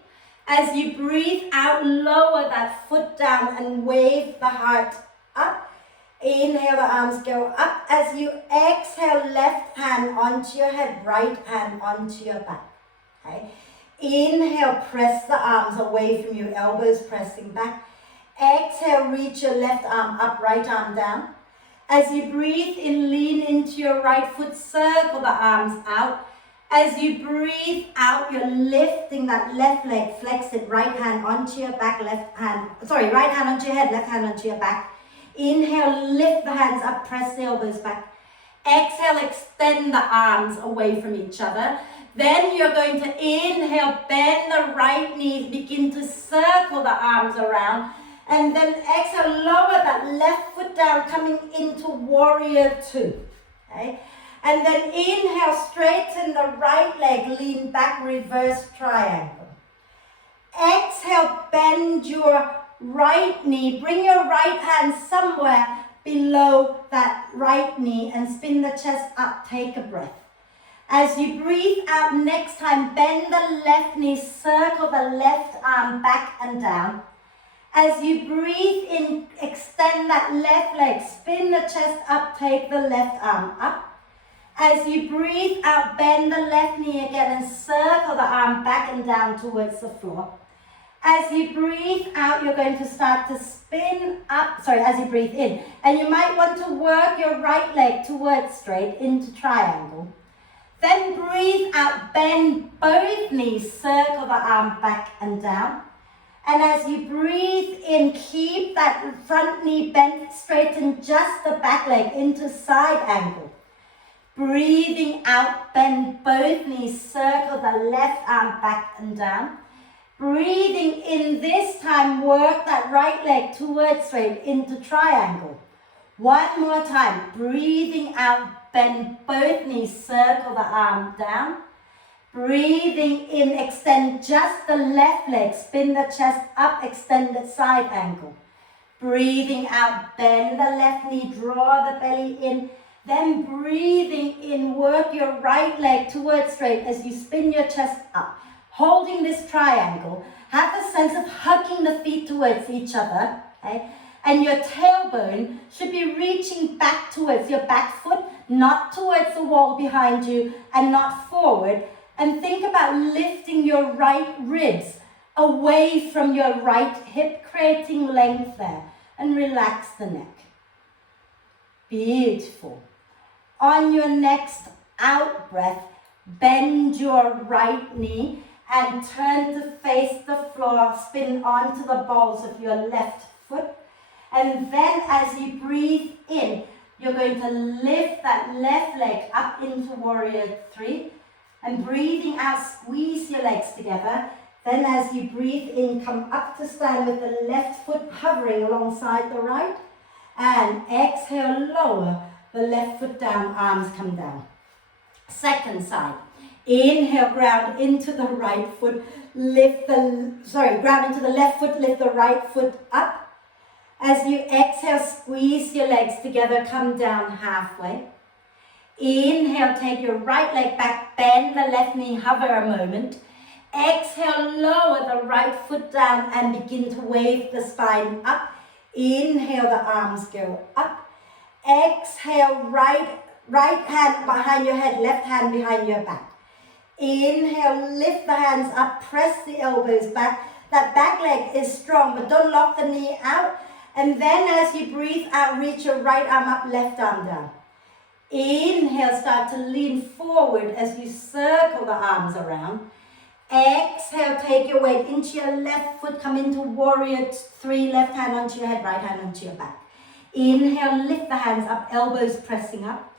As you breathe out, lower that foot down and wave the heart up. Inhale, the arms go up. As you exhale, left hand onto your head, right hand onto your back. Okay. Inhale, press the arms away from you, elbows pressing back. Exhale, reach your left arm up, right arm down. As you breathe in, lean into your right foot, circle the arms out. As you breathe out, you're lifting that left leg, flex it, right hand onto your back, right hand onto your head, left hand onto your back. Inhale, lift the hands up, press the elbows back. Exhale, extend the arms away from each other. Then you're going to inhale, bend the right knee, begin to circle the arms around. And then exhale, lower that left foot down, coming into warrior 2. Okay? And then inhale, straighten the right leg, lean back, reverse triangle. Exhale, bend your right knee, bring your right hand somewhere below that right knee and spin the chest up, take a breath. As you breathe out next time, bend the left knee, circle the left arm back and down. As you breathe in, extend that left leg, spin the chest up, take the left arm up. As you breathe out, bend the left knee again and circle the arm back and down towards the floor. As you breathe out, you're going to start to spin up, as you breathe in. And you might want to work your right leg towards straight into triangle. Then breathe out, bend both knees, circle the arm back and down. And as you breathe in, keep that front knee bent, straighten just the back leg into side angle. Breathing out, bend both knees, circle the left arm back and down. Breathing in this time, work that right leg towards straight into triangle. One more time, breathing out, bend both knees, circle the arm down. Breathing in, extend just the left leg, spin the chest up, extend the side angle. Breathing out, bend the left knee, draw the belly in. Then breathing in, work your right leg towards straight as you spin your chest up. Holding this triangle, have the sense of hugging the feet towards each other, okay? And your tailbone should be reaching back towards your back foot, not towards the wall behind you and not forward. And think about lifting your right ribs away from your right hip, creating length there. And relax the neck. Beautiful. On your next out breath, bend your right knee and turn to face the floor, spin onto the balls of your left foot. And then as you breathe in, you're going to lift that left leg up into warrior 3. And breathing out, squeeze your legs together. Then as you breathe in, come up to stand with the left foot hovering alongside the right. And exhale, lower the left foot down, arms come down. Second side. Inhale, ground into the right foot, ground into the left foot, lift the right foot up. As you exhale, squeeze your legs together, come down halfway. Inhale, take your right leg back, bend the left knee, hover a moment. Exhale, lower the right foot down and begin to wave the spine up. Inhale, the arms go up. Exhale, right hand behind your head, left hand behind your back. Inhale, lift the hands up, press the elbows back. That back leg is strong, but don't lock the knee out. And then as you breathe out, reach your right arm up, left arm down. Inhale, start to lean forward as you circle the arms around. Exhale, take your weight into your left foot, come into warrior 3, left hand onto your head, right hand onto your back. Inhale, lift the hands up, elbows pressing up.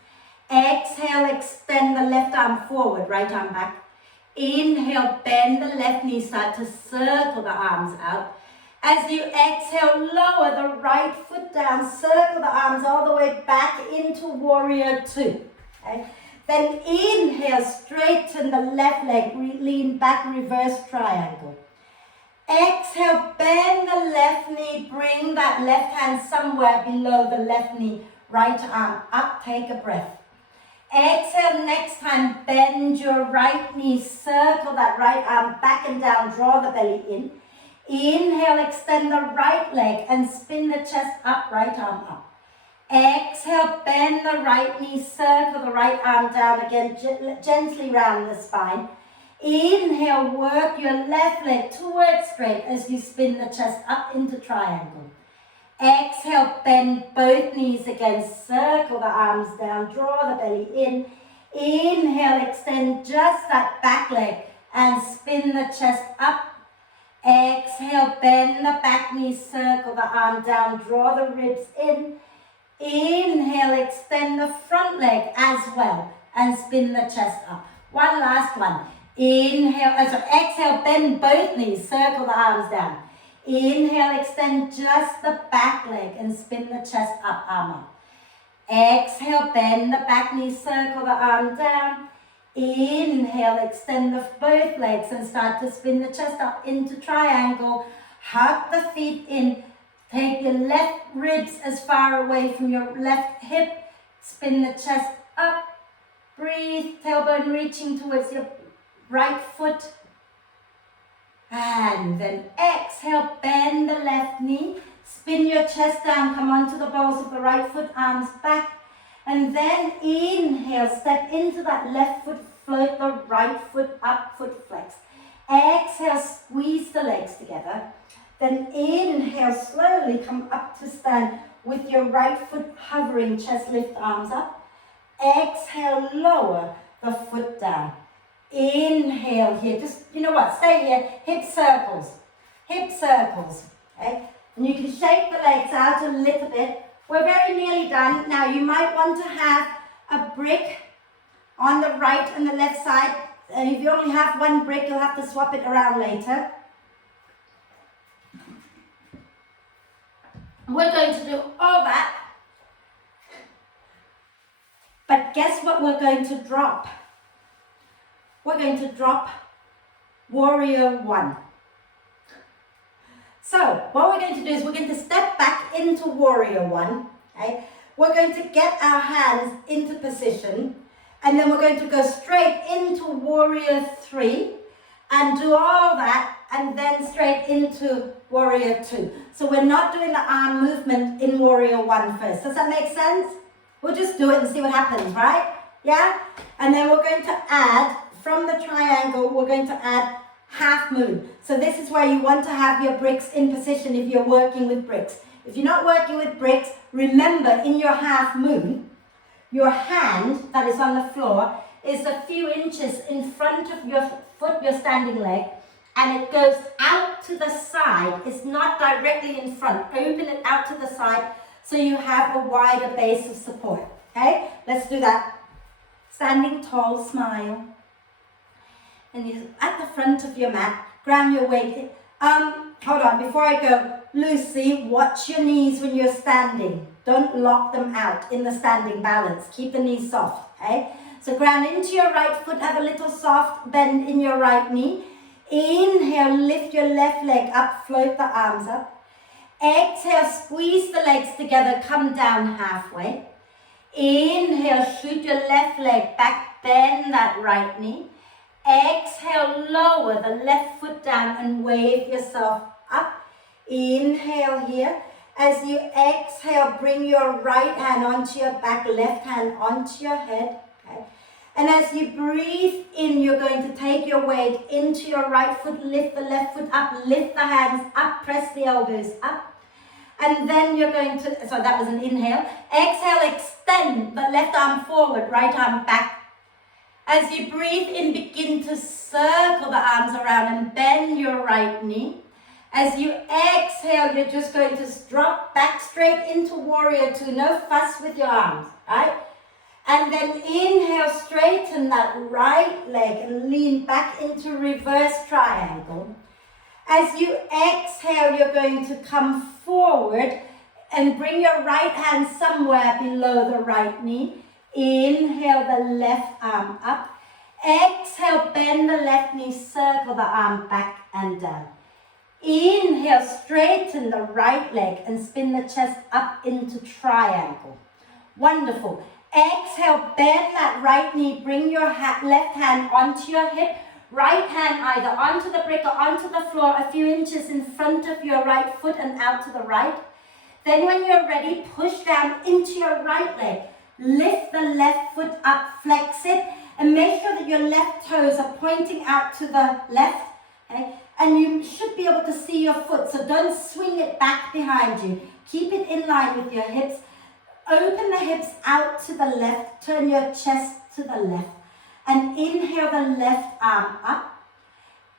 Exhale, extend the left arm forward, right arm back. Inhale, bend the left knee, start to circle the arms out. As you exhale, lower the right foot down, circle the arms all the way back into warrior 2. Okay? Then inhale, straighten the left leg, lean back, reverse triangle. Exhale, bend the left knee, bring that left hand somewhere below the left knee, right arm up, take a breath. Exhale, next time, bend your right knee, circle that right arm back and down, draw the belly in. Inhale, extend the right leg and spin the chest up, right arm up. Exhale, bend the right knee, circle the right arm down again, gently round the spine. Inhale, work your left leg towards straight as you spin the chest up into triangle. Exhale, bend both knees again, circle the arms down, draw the belly in. Inhale, extend just that back leg and spin the chest up. Exhale, bend the back knee, circle the arm down, draw the ribs in. Inhale, extend the front leg as well and spin the chest up. One last one. Exhale, bend both knees, circle the arms down. Inhale, extend just the back leg and spin the chest up, arm up. Exhale, bend the back knee, circle the arm down. Inhale, extend both legs and start to spin the chest up into triangle. Hug the feet in. Take your left ribs as far away from your left hip. Spin the chest up. Breathe, tailbone reaching towards your right foot. And then exhale, bend the left knee. Spin your chest down, come onto the balls of the right foot, arms back. And then inhale, step into that left foot, float the right foot up, foot flex. Exhale, squeeze the legs together. Then inhale, slowly come up to stand with your right foot hovering, chest lift, arms up. Exhale, lower the foot down. Inhale here, just, you know what, stay here, hip circles, okay? And you can shake the legs out a little bit. We're very nearly done. Now you might want to have a brick on the right and the left side. And if you only have one brick, you'll have to swap it around later. We're going to do all that. But guess what we're going to drop? We're going to drop warrior 1. So what we're going to do is we're going to step back into warrior 1. Okay? We're going to get our hands into position, and then we're going to go straight into warrior 3 and do all that, and then straight into warrior 2. So we're not doing the arm movement in warrior 1 first. Does that make sense? We'll just do it and see what happens, right? Yeah? And then we're going to add, from the triangle, we're going to add half moon. So this is where you want to have your bricks in position if you're working with bricks. If you're not working with bricks, remember in your half moon, your hand that is on the floor is a few inches in front of your foot, your standing leg, and it goes out to the side. It's not directly in front. Open it out to the side so you have a wider base of support. Okay, let's do that. Standing tall, smile. And you're at the front of your mat, ground your weight. Hold on, before I go, Lucy, watch your knees when you're standing. Don't lock them out in the standing balance. Keep the knees soft, okay? So ground into your right foot, have a little soft bend in your right knee. Inhale, lift your left leg up, float the arms up. Exhale, squeeze the legs together, come down halfway. Inhale, shoot your left leg back, bend that right knee. Exhale, lower the left foot down and wave yourself up. Inhale here. As you exhale, bring your right hand onto your back, left hand onto your head. Okay? And as you breathe in, you're going to take your weight into your right foot, lift the left foot up, lift the hands up, press the elbows up. And then you're going to, so that was an inhale. Exhale, extend the left arm forward, right arm back. As you breathe in, begin to circle the arms around and bend your right knee. As you exhale, you're just going to drop back straight into warrior two. No fuss with your arms, right? And then inhale, straighten that right leg and lean back into reverse triangle. As you exhale, you're going to come forward and bring your right hand somewhere below the right knee. Inhale the left arm up. Exhale, bend the left knee, circle the arm back and down. Inhale, straighten the right leg and spin the chest up into triangle. Wonderful. Exhale, bend that right knee, bring your left hand onto your hip, right hand either onto the brick or onto the floor, a few inches in front of your right foot and out to the right. Then when you're ready, push down into your right leg. Lift the left foot up, flex it, and make sure that your left toes are pointing out to the left. Okay? And you should be able to see your foot, so don't swing it back behind you. Keep it in line with your hips. Open the hips out to the left, turn your chest to the left, and inhale the left arm up.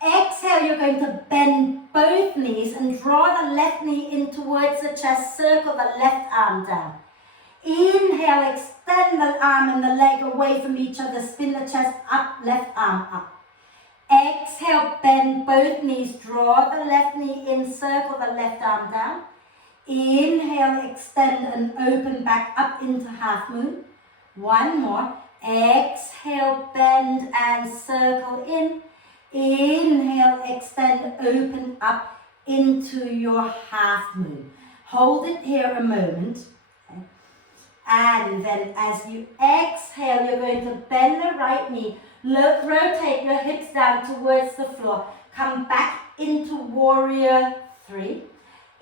Exhale, you're going to bend both knees and draw the left knee in towards the chest, circle the left arm down. Inhale, extend the arm and the leg away from each other, spin the chest up, left arm up. Exhale, bend both knees, draw the left knee in, circle the left arm down. Inhale, extend and open back up into half moon. One more. Exhale, bend and circle in. Inhale, extend, open up into your half moon. Hold it here a moment. Okay. And then as you exhale, you're going to bend the right knee. Rotate your hips down towards the floor. Come back into warrior three.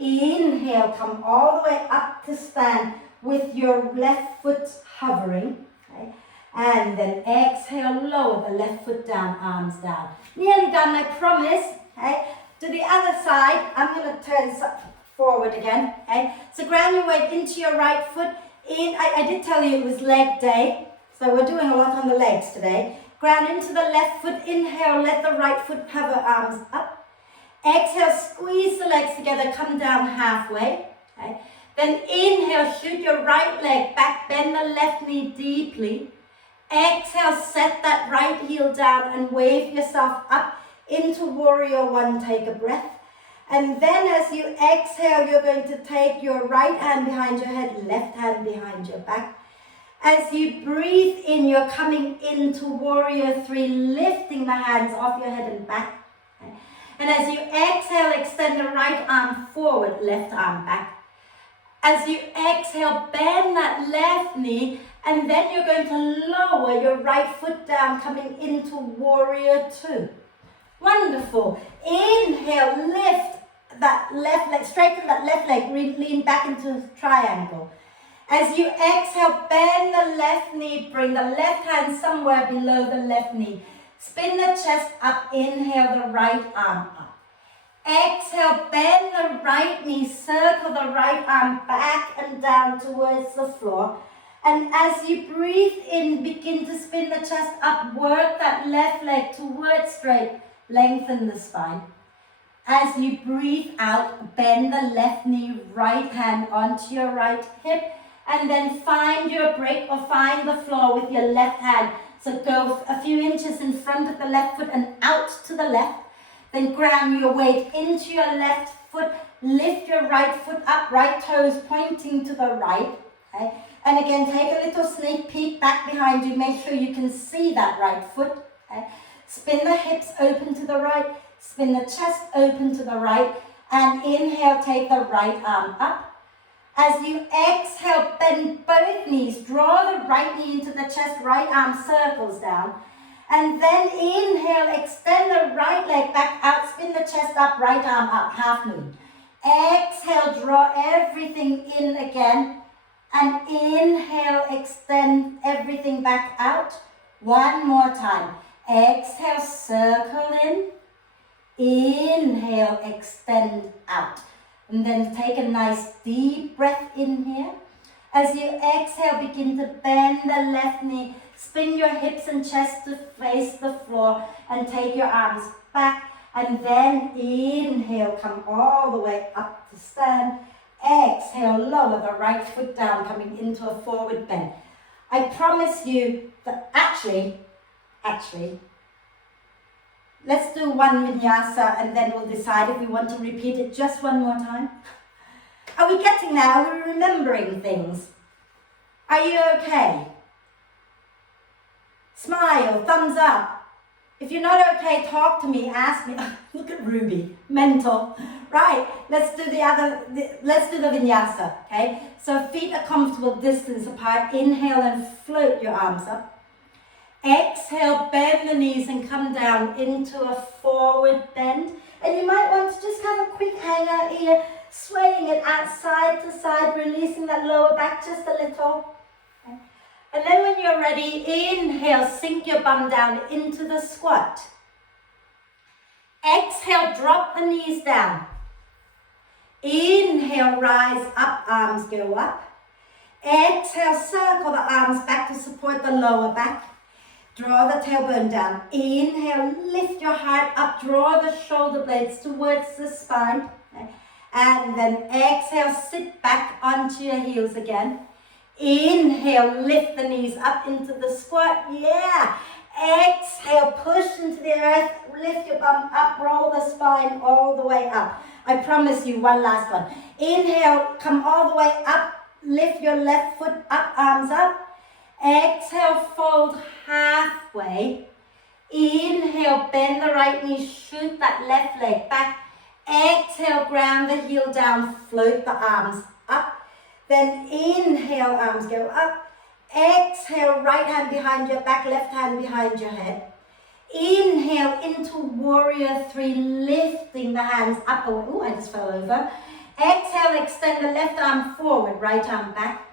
Inhale, come all the way up to stand with your left foot hovering. Okay. And then exhale, lower the left foot down, arms down. Nearly done, I promise. Okay. To the other side, I'm going to turn forward again. Okay. So ground your weight into your right foot. I did tell you it was leg day, so we're doing a lot on the legs today. Ground into the left foot, inhale, let the right foot hover, arms up. Exhale, squeeze the legs together, come down halfway. Okay. Then inhale, shoot your right leg back, bend the left knee deeply. Exhale, set that right heel down and wave yourself up into warrior one, take a breath. And then as you exhale, you're going to take your right hand behind your head, left hand behind your back. As you breathe in, you're coming into warrior three, lifting the hands off your head and back. Okay. And as you exhale, extend the right arm forward, left arm back. As you exhale, bend that left knee, and then you're going to lower your right foot down, coming into warrior two. Wonderful. Inhale, lift that left leg, straighten that left leg, lean back into triangle. As you exhale, bend the left knee, bring the left hand somewhere below the left knee. Spin the chest up, inhale the right arm up. Exhale, bend the right knee, circle the right arm back and down towards the floor. And as you breathe in, begin to spin the chest up, work that left leg towards straight, lengthen the spine. As you breathe out, bend the left knee, right hand onto your right hip, and then find your break or find the floor with your left hand. So go a few inches in front of the left foot and out to the left. Then ground your weight into your left foot, lift your right foot up, right toes pointing to the right. Okay? And again, take a little sneak peek back behind you. Make sure you can see that right foot. Okay? Spin the hips open to the right. Spin the chest open to the right. And inhale, take the right arm up. As you exhale, bend both knees. Draw the right knee into the chest. Right arm circles down. And then inhale, extend the right leg back out. Spin the chest up, right arm up. Half moon. Exhale, draw everything in again. And inhale, extend everything back out. One more time. Exhale, circle in. Inhale, extend out. And then take a nice deep breath in here. As you exhale, begin to bend the left knee. Spin your hips and chest to face the floor. And take your arms back. And then inhale, come all the way up to stand. Exhale, lower the right foot down, coming into a forward bend. I promise you that actually, let's do one vinyasa and then we'll decide if we want to repeat it just one more time. Are we getting there? Are we remembering things? Are you okay? Smile, thumbs up. If you're not okay, talk to me, ask me. Look at Ruby, mental. Right, let's do the vinyasa, okay? So feet a comfortable distance apart. Inhale and float your arms up. Exhale, bend the knees and come down into a forward bend. And you might want to just have a quick hang out here, swaying it out side to side, releasing that lower back just a little. Okay. And then when you're ready, inhale, sink your bum down into the squat. Exhale, drop the knees down. Inhale, rise up, arms go up. Exhale, circle the arms back to support the lower back. Draw the tailbone down. Inhale, lift your heart up, draw the shoulder blades towards the spine. Okay. And then exhale, sit back onto your heels again. Inhale, lift the knees up into the squat. Yeah. Exhale, push into the earth, lift your bum up, roll the spine all the way up. I promise you, one last one. Inhale, come all the way up, lift your left foot up, arms up. Exhale, fold halfway. Inhale, bend the right knee, shoot that left leg back. Exhale, ground the heel down, float the arms up. Then inhale, arms go up. Exhale, right hand behind your back, left hand behind your head. Inhale into warrior three, lifting the hands up. Oh, I just fell over. Exhale, extend the left arm forward, right arm back.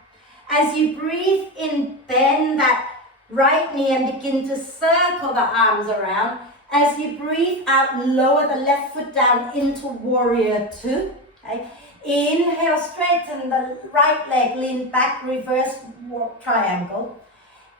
As you breathe in, bend that right knee and begin to circle the arms around. As you breathe out, lower the left foot down into warrior two. Okay. Inhale, straighten the right leg, lean back, reverse triangle.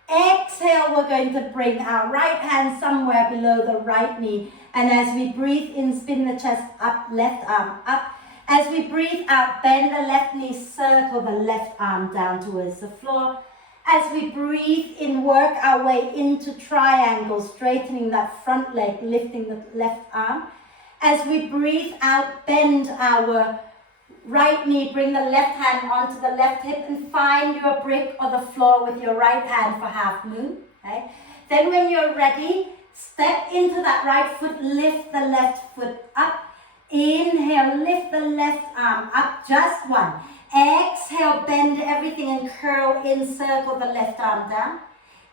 Exhale, we're going to bring our right hand somewhere below the right knee. And as we breathe in, spin the chest up, left arm up. As we breathe out, bend the left knee, circle the left arm down towards the floor. As we breathe in, work our way into triangle, straightening that front leg, lifting the left arm. As we breathe out, bend our right knee, bring the left hand onto the left hip and find your brick or the floor with your right hand for half moon. Okay? Then when you're ready, step into that right foot, lift the left foot up. Inhale, lift the left arm up, just one. Exhale, bend everything and curl in, circle the left arm down.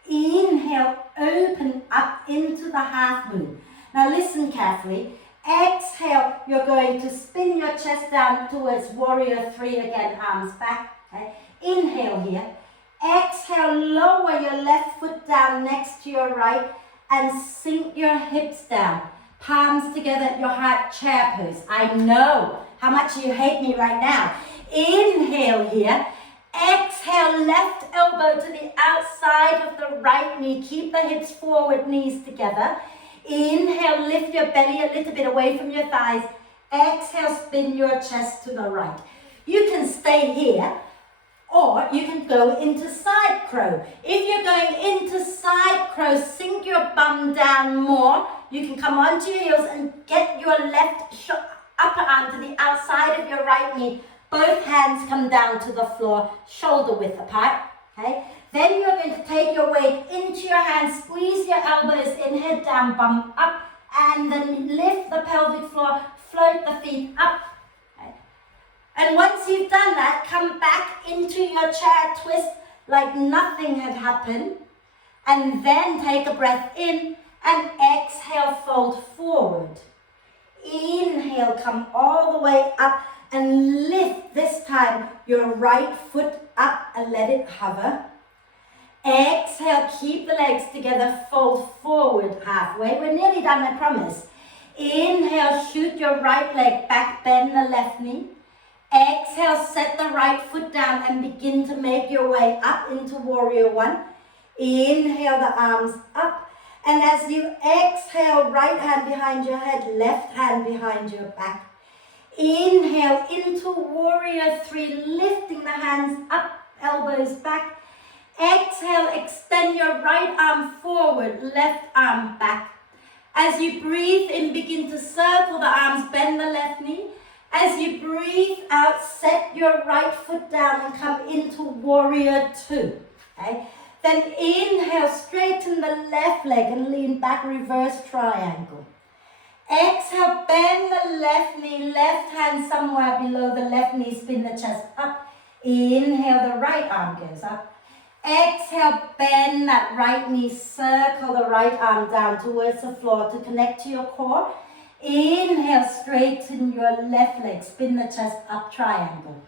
Inhale, open up into the half moon. Now listen carefully. Exhale, you're going to spin your chest down towards warrior three again, arms back. Okay. Inhale here. Exhale, lower your left foot down next to your right and sink your hips down. Palms together at your heart, chair pose. I know how much you hate me right now. Inhale here. Exhale. Exhale, left elbow to the outside of the right knee. Keep the hips forward, knees together. Inhale, lift your belly a little bit away from your thighs. Exhale, spin your chest to the right. You can stay here, or you can go into side crow. If you're going into side crow, sink your bum down more. You can come onto your heels and get your left upper arm to the outside of your right knee. Both hands come down to the floor, shoulder width apart. Okay? Then you're going to take your weight into your hands, squeeze your elbows in, head down, bum up, and then lift the pelvic floor, float the feet up. Okay? And once you've done that, come back into your chair twist like nothing had happened. And then take a breath in and exhale, fold forward. Inhale, come all the way up and lift this time your right foot up and let it hover. Exhale, keep the legs together, fold forward halfway. We're nearly done, I promise. Inhale, shoot your right leg back, bend the left knee. Exhale, set the right foot down and begin to make your way up into warrior one. Inhale, the arms up. And as you exhale, right hand behind your head, left hand behind your back. Inhale into warrior three, lifting the hands up, elbows back. Exhale, extend your right arm forward, left arm back. As you breathe in, begin to circle the arms, bend the left knee. As you breathe out, set your right foot down and come into warrior two. Okay? Then inhale, straighten the left leg and lean back, reverse triangle. Exhale, bend the left knee, left hand somewhere below the left knee, spin the chest up. Inhale, the right arm goes up. Exhale, bend that right knee, circle the right arm down towards the floor to connect to your core. Inhale, straighten your left leg, spin the chest up, triangle.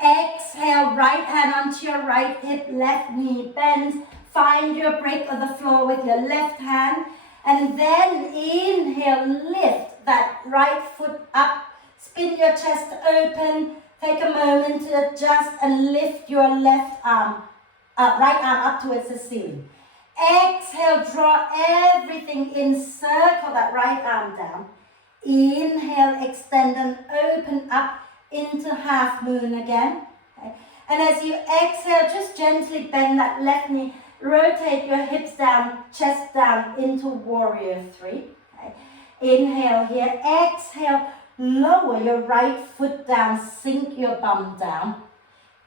Exhale, right hand onto your right hip, left knee bends. Find your break of the floor with your left hand. And then inhale, lift that right foot up. Spin your chest open. Take a moment to adjust and lift your left arm, right arm up towards the ceiling. Exhale, draw everything in, circle that right arm down. Inhale, extend and open up into half moon again. Okay. And as you exhale, just gently bend that left knee. Rotate your hips down, chest down into warrior three. Okay. Inhale here. Exhale, lower your right foot down, sink your bum down.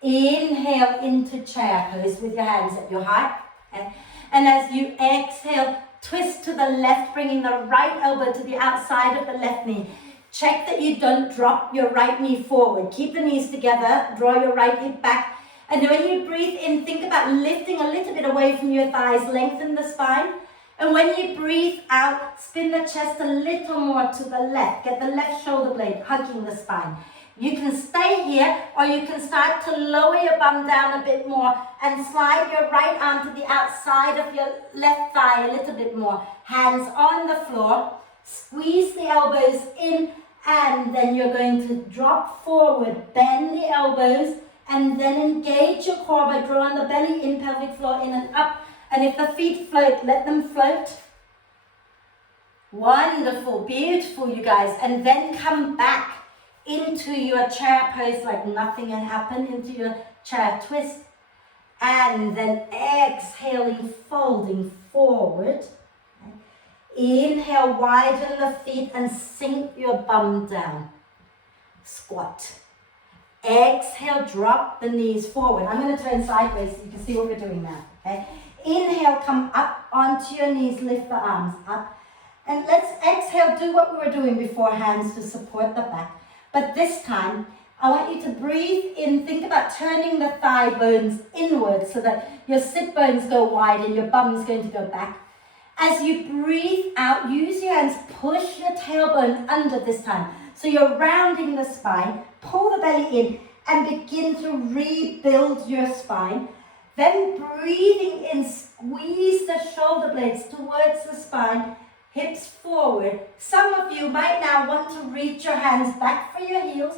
Inhale into chair pose with your hands at your heart. Okay. And as you exhale, twist to the left, bringing the right elbow to the outside of the left knee. Check that you don't drop your right knee forward. Keep the knees together, draw your right hip back. And when you breathe in, think about lifting a little bit away from your thighs, lengthen the spine. And when you breathe out, spin the chest a little more to the left. Get the left shoulder blade hugging the spine. You can stay here, or you can start to lower your bum down a bit more and slide your right arm to the outside of your left thigh a little bit more. Hands on the floor. Squeeze the elbows in, and then you're going to drop forward, bend the elbows, and then engage your core by drawing the belly in, pelvic floor in and up. And if the feet float, let them float. Wonderful, beautiful, you guys. And then come back into your chair pose like nothing had happened, into your chair twist. And then exhaling, folding forward. Inhale, widen the feet and sink your bum down. Squat. Exhale, drop the knees forward. I'm going to turn sideways so you can see what we're doing now. Okay? Inhale, come up onto your knees, lift the arms up. And let's exhale, do what we were doing before, hands to support the back. But this time, I want you to breathe in. Think about turning the thigh bones inwards so that your sit bones go wide and your bum is going to go back. As you breathe out, use your hands, push your tailbone under this time. So you're rounding the spine, pull the belly in and begin to rebuild your spine. Then breathing in, squeeze the shoulder blades towards the spine, hips forward. Some of you might now want to reach your hands back for your heels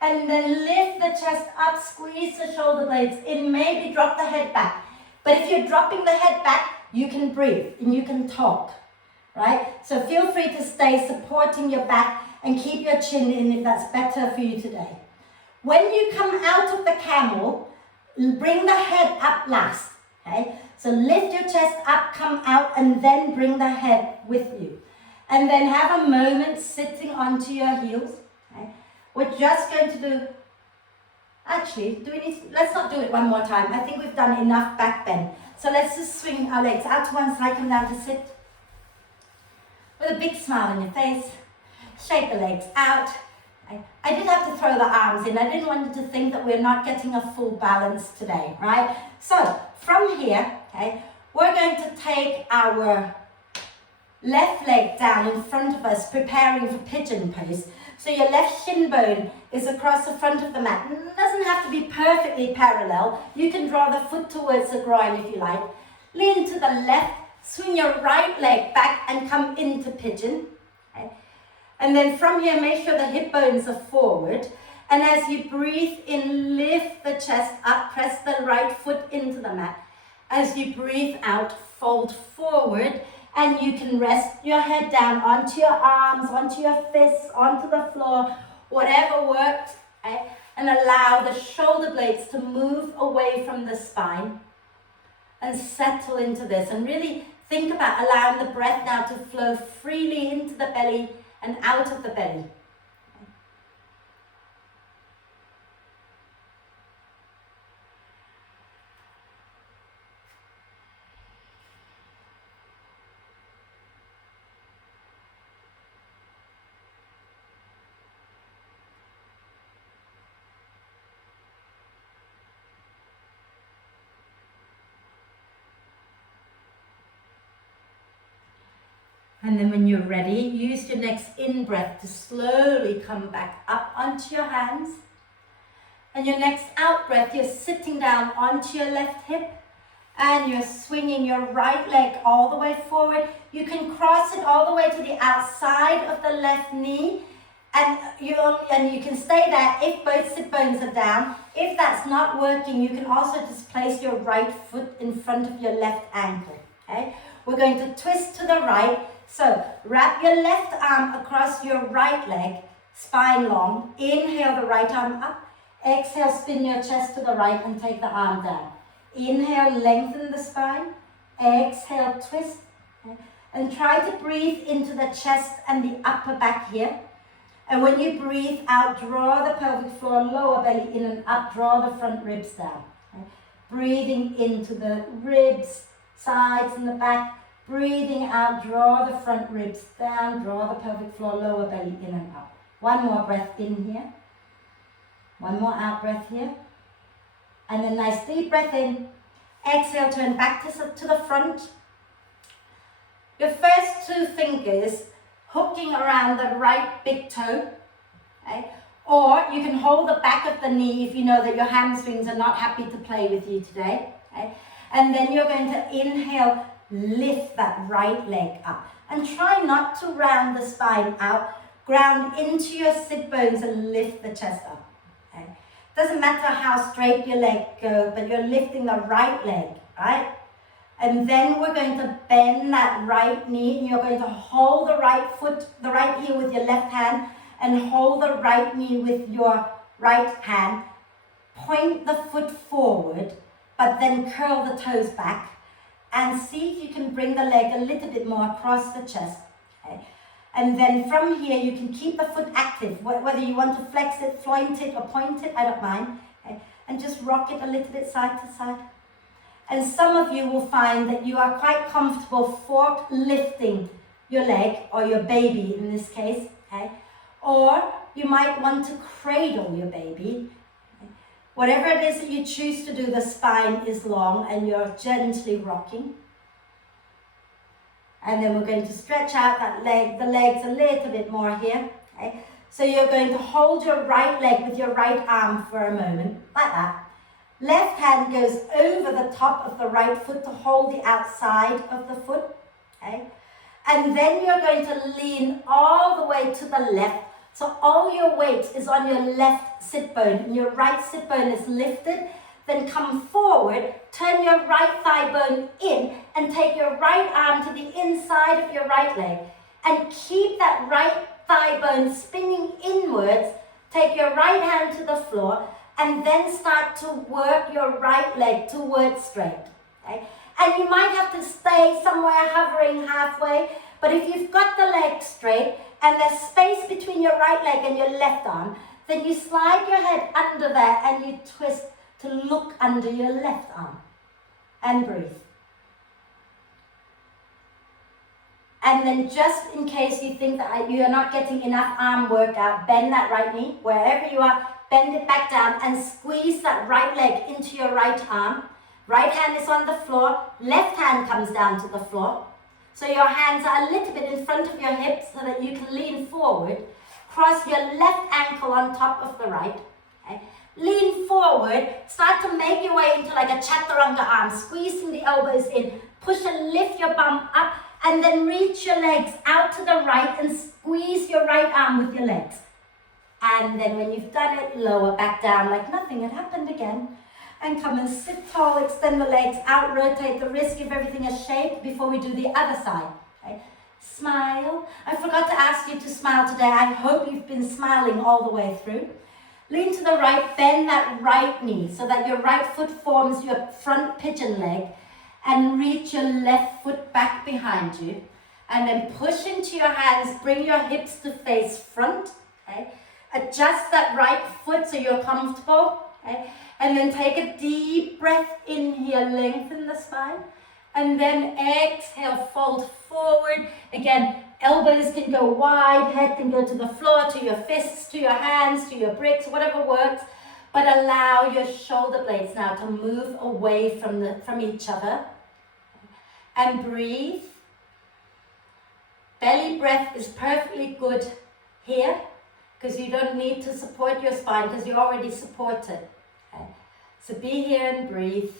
And then lift the chest up, squeeze the shoulder blades in, maybe drop the head back. But if you're dropping the head back, you can breathe and you can talk, right? So feel free to stay supporting your back and keep your chin in if that's better for you today. When you come out of the camel, bring the head up last, okay? So lift your chest up, come out, and then bring the head with you. And then have a moment sitting onto your heels, okay? We're just going to do, actually, let's not do it one more time. I think we've done enough back bend. So let's just swing our legs out to one side, come down to sit. With a big smile on your face. Shake the legs out. I did have to throw the arms in. I didn't want you to think that we're not getting a full balance today, right? So from here, okay, we're going to take our left leg down in front of us, preparing for pigeon pose. So your left shin bone is across the front of the mat. It doesn't have to be perfectly parallel. You can draw the foot towards the groin if you like. Lean to the left, swing your right leg back and come into pigeon. Okay. And then from here, make sure the hip bones are forward. And as you breathe in, lift the chest up, press the right foot into the mat. As you breathe out, fold forward. And you can rest your head down onto your arms, onto your fists, onto the floor, whatever works, okay? And allow the shoulder blades to move away from the spine and settle into this. And really think about allowing the breath now to flow freely into the belly and out of the belly. And then when you're ready, use your next in-breath to slowly come back up onto your hands. And your next out-breath, you're sitting down onto your left hip and you're swinging your right leg all the way forward. You can cross it all the way to the outside of the left knee and you can stay there if both sit bones are down. If that's not working, you can also just place your right foot in front of your left ankle, okay? We're going to twist to the right. So wrap your left arm across your right leg, spine long. Inhale the right arm up. Exhale, spin your chest to the right and take the arm down. Inhale, lengthen the spine. Exhale, twist. Okay. And try to breathe into the chest and the upper back here. And when you breathe out, draw the pelvic floor, lower belly in and up. Draw the front ribs down. Okay. Breathing into the ribs, sides and the back. Breathing out, draw the front ribs down, draw the pelvic floor, lower belly in and up. One more breath in here. One more out breath here. And a nice deep breath in. Exhale, turn back to the front. Your first two fingers hooking around the right big toe. Okay? Or you can hold the back of the knee if you know that your hamstrings are not happy to play with you today. Okay? And then you're going to inhale, lift that right leg up and try not to round the spine out. Ground into your sit bones and lift the chest up. Okay? Doesn't matter how straight your leg goes, but you're lifting the right leg, right? And then we're going to bend that right knee and you're going to hold the right foot, the right heel with your left hand and hold the right knee with your right hand. Point the foot forward, but then curl the toes back. And see if you can bring the leg a little bit more across the chest. Okay? And then from here, you can keep the foot active. Whether you want to flex it, floint it, or point it, I don't mind. Okay? And just rock it a little bit side to side. And some of you will find that you are quite comfortable fork lifting your leg, or your baby in this case. Okay? Or you might want to cradle your baby. Whatever it is that you choose to do, the spine is long and you're gently rocking. And then we're going to stretch out that leg, the legs a little bit more here. Okay? So you're going to hold your right leg with your right arm for a moment, like that. Left hand goes over the top of the right foot to hold the outside of the foot. Okay? And then you're going to lean all the way to the left, So all your weight is on your left sit bone and your right sit bone is lifted. Then come forward, turn your right thigh bone in and take your right arm to the inside of your right leg. And keep that right thigh bone spinning inwards. Take your right hand to the floor and then start to work your right leg towards straight. Okay? And you might have to stay somewhere hovering halfway, but if you've got the leg straight and there's space between your right leg and your left arm, then you slide your head under there and you twist to look under your left arm and breathe. And then just in case you think that you are not getting enough arm workout, bend that right knee, wherever you are, bend it back down and squeeze that right leg into your right arm. Right hand is on the floor, left hand comes down to the floor. So your hands are a little bit in front of your hips so that you can lean forward. Cross your left ankle on top of the right. Okay? Lean forward, start to make your way into like a chaturanga arm, squeezing the elbows in. Push and lift your bum up and then reach your legs out to the right and squeeze your right arm with your legs. And then when you've done it, lower back down like nothing had happened again. And come and sit tall, extend the legs out, rotate the wrist, give everything a shape before we do the other side. Okay? Smile. I forgot to ask you to smile today. I hope you've been smiling all the way through. Lean to the right, bend that right knee so that your right foot forms your front pigeon leg and reach your left foot back behind you. And then push into your hands, bring your hips to face front. Okay? Adjust that right foot so you're comfortable. Okay? And then take a deep breath in here, lengthen the spine. And then exhale, fold forward. Again, elbows can go wide, head can go to the floor, to your fists, to your hands, to your bricks, whatever works. But allow your shoulder blades now to move away from each other. And breathe. Belly breath is perfectly good here because you don't need to support your spine because you're already supported. Okay? So be here and breathe.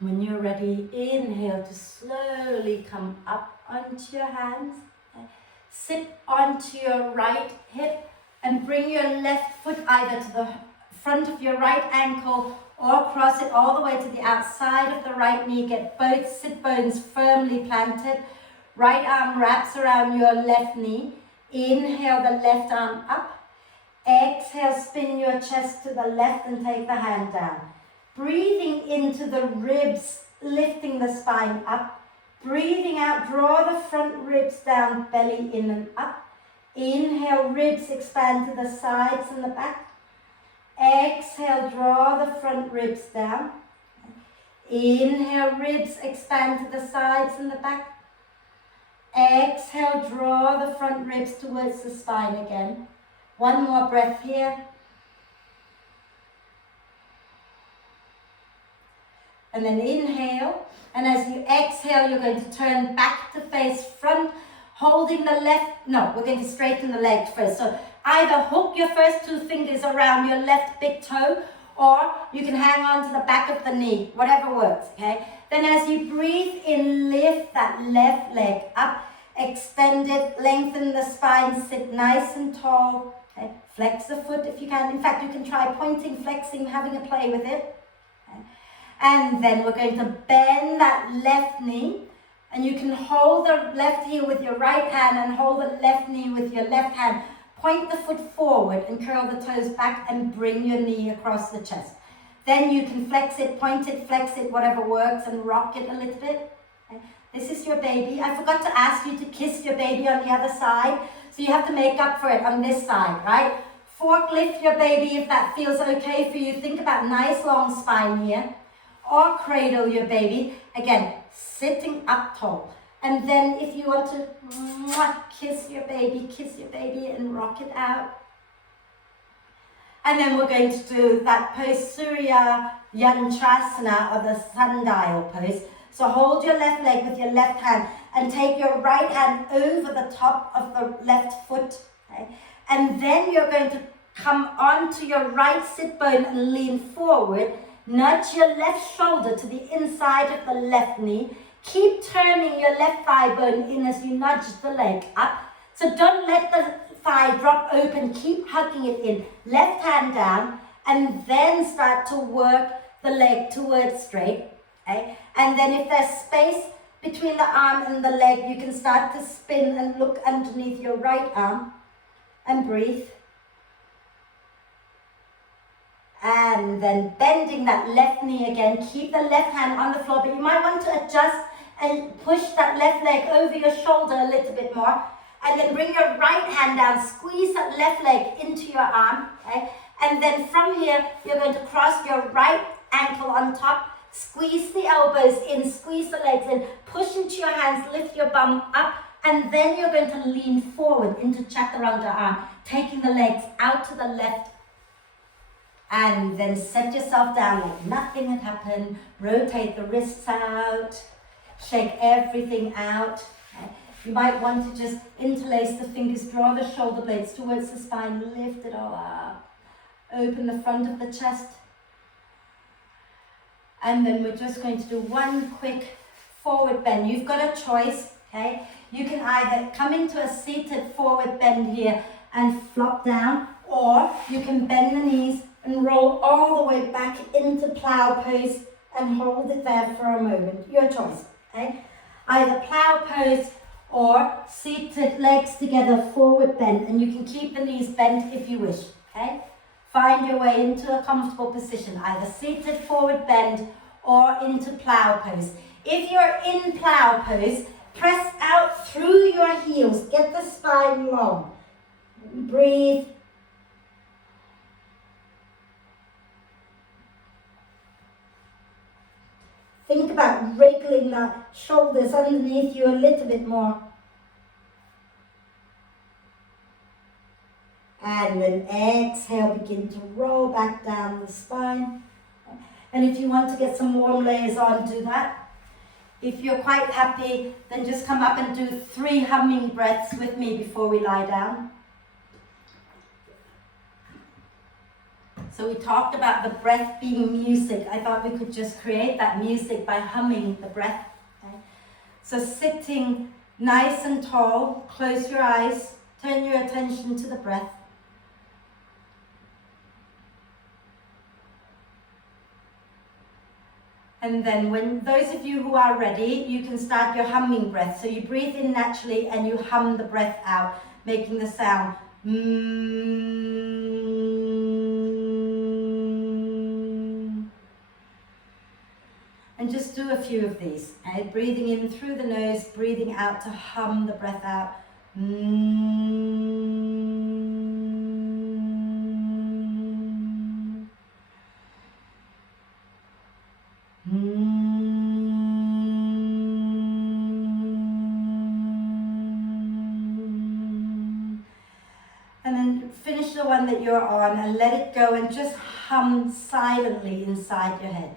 When you're ready, inhale to slowly come up onto your hands. Sit onto your right hip and bring your left foot either to the front of your right ankle or cross it all the way to the outside of the right knee. Get both sit bones firmly planted. Right arm wraps around your left knee. Inhale the left arm up. Exhale, spin your chest to the left and take the hand down. Breathing into the ribs, lifting the spine up. Breathing out, draw the front ribs down, belly in and up. Inhale, ribs expand to the sides and the back. Exhale, draw the front ribs down. Inhale, ribs expand to the sides and the back. Exhale, draw the front ribs towards the spine again. One more breath here. And then inhale, and as you exhale, you're going to turn back to face front, holding the left, no, we're going to straighten the legs first. So either hook your first two fingers around your left big toe, or you can hang on to the back of the knee, whatever works, okay? Then as you breathe in, lift that left leg up, extend it, lengthen the spine, sit nice and tall, okay? Flex the foot if you can. In fact, you can try pointing, flexing, having a play with it. Okay? And then we're going to bend that left knee, and you can hold the left heel with your right hand and hold the left knee with your left hand. Point the foot forward and curl the toes back and bring your knee across the chest. Then you can flex it, point it, flex it, whatever works, and rock it a little bit. Okay. This is your baby. I forgot to ask you to kiss your baby on the other side, so you have to make up for it on this side, right? Forklift your baby if that feels okay for you. Think about nice long spine here. Or cradle your baby, again, sitting up tall. And then if you want to kiss your baby and rock it out. And then we're going to do that pose, Surya Yantrasana, or the sundial pose. So hold your left leg with your left hand and take your right hand over the top of the left foot. Okay? And then you're going to come onto your right sit bone and lean forward. Nudge your left shoulder to the inside of the left knee. Keep turning your left thigh bone in as you nudge the leg up. So don't let the thigh drop open. Keep hugging it in. Left hand down. And then start to work the leg towards straight. Okay? And then if there's space between the arm and the leg, you can start to spin and look underneath your right arm. And breathe. And then bending that left knee again. Keep the left hand on the floor, but you might want to adjust and push that left leg over your shoulder a little bit more. And then bring your right hand down. Squeeze that left leg into your arm. Okay? And then from here, you're going to cross your right ankle on top. Squeeze the elbows in. Squeeze the legs in. Push into your hands. Lift your bum up. And then you're going to lean forward into chaturanga arm. Taking the legs out to the left. And then set yourself down like nothing had happened. Rotate the wrists out. Shake everything out. Okay? You might want to just interlace the fingers, draw the shoulder blades towards the spine, lift it all up. Open the front of the chest. And then we're just going to do one quick forward bend. You've got a choice, okay? You can either come into a seated forward bend here and flop down, or you can bend the knees and roll all the way back into plow pose and hold it there for a moment. Your choice, okay? Either plow pose or seated legs together, forward bend, and you can keep the knees bent if you wish, okay? Find your way into a comfortable position, either seated forward bend or into plow pose. If you're in plow pose, press out through your heels, get the spine long. Breathe. Think about wriggling the shoulders underneath you a little bit more. And then exhale, begin to roll back down the spine. And if you want to get some warm layers on, do that. If you're quite happy, then just come up and do 3 humming breaths with me before we lie down. So we talked about the breath being music. I thought we could just create that music by humming the breath. Okay? So sitting nice and tall, close your eyes, turn your attention to the breath. And then when those of you who are ready, you can start your humming breath. So you breathe in naturally and you hum the breath out, making the sound. And just do a few of these. Okay? Breathing in through the nose, breathing out to hum the breath out. And then finish the one that you're on and let it go and just hum silently inside your head.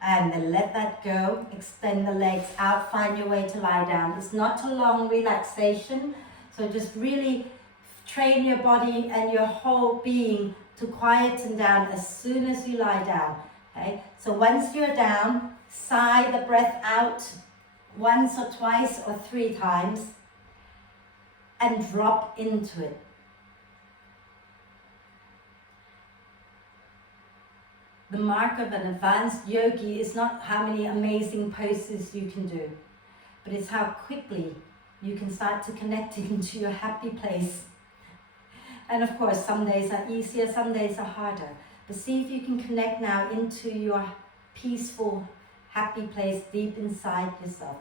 And then let that go, extend the legs out, find your way to lie down. It's not a long relaxation, so just really train your body and your whole being to quieten down as soon as you lie down. Okay? So once you're down, sigh the breath out once or twice or 3 times and drop into it. The mark of an advanced yogi is not how many amazing poses you can do, but it's how quickly you can start to connect into your happy place. And of course, some days are easier, some days are harder. But see if you can connect now into your peaceful, happy place deep inside yourself.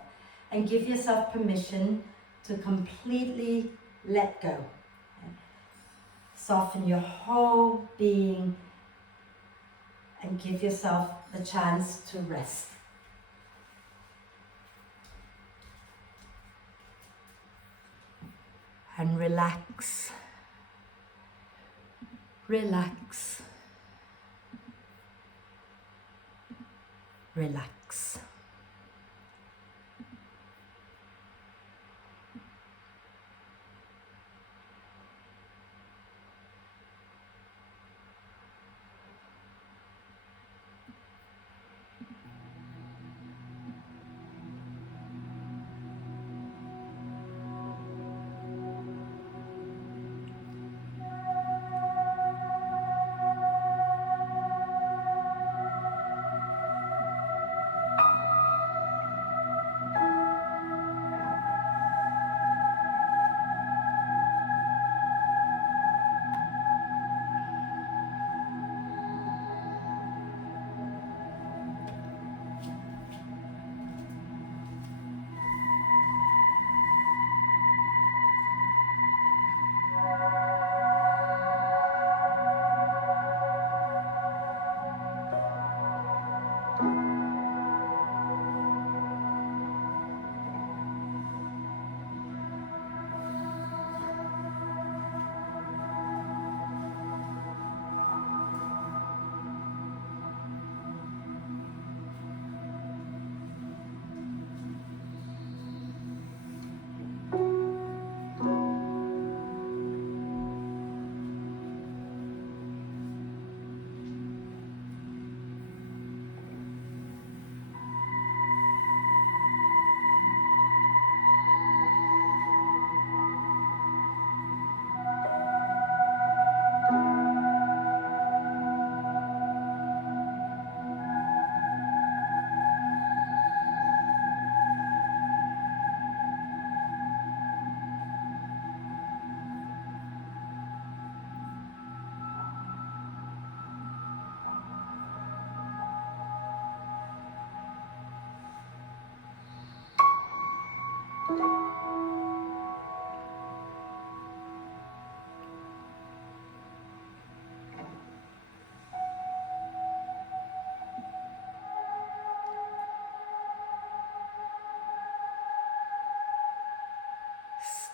And give yourself permission to completely let go. Soften your whole being and give yourself the chance to rest. And relax. Relax. Relax.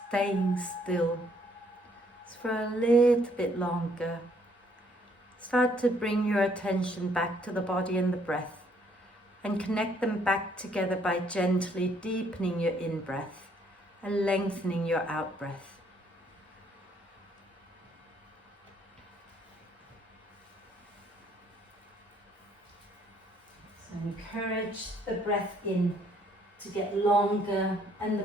Staying still for a little bit longer. Start to bring your attention back to the body and the breath and connect them back together by gently deepening your in-breath and lengthening your out-breath. So encourage the breath in to get longer and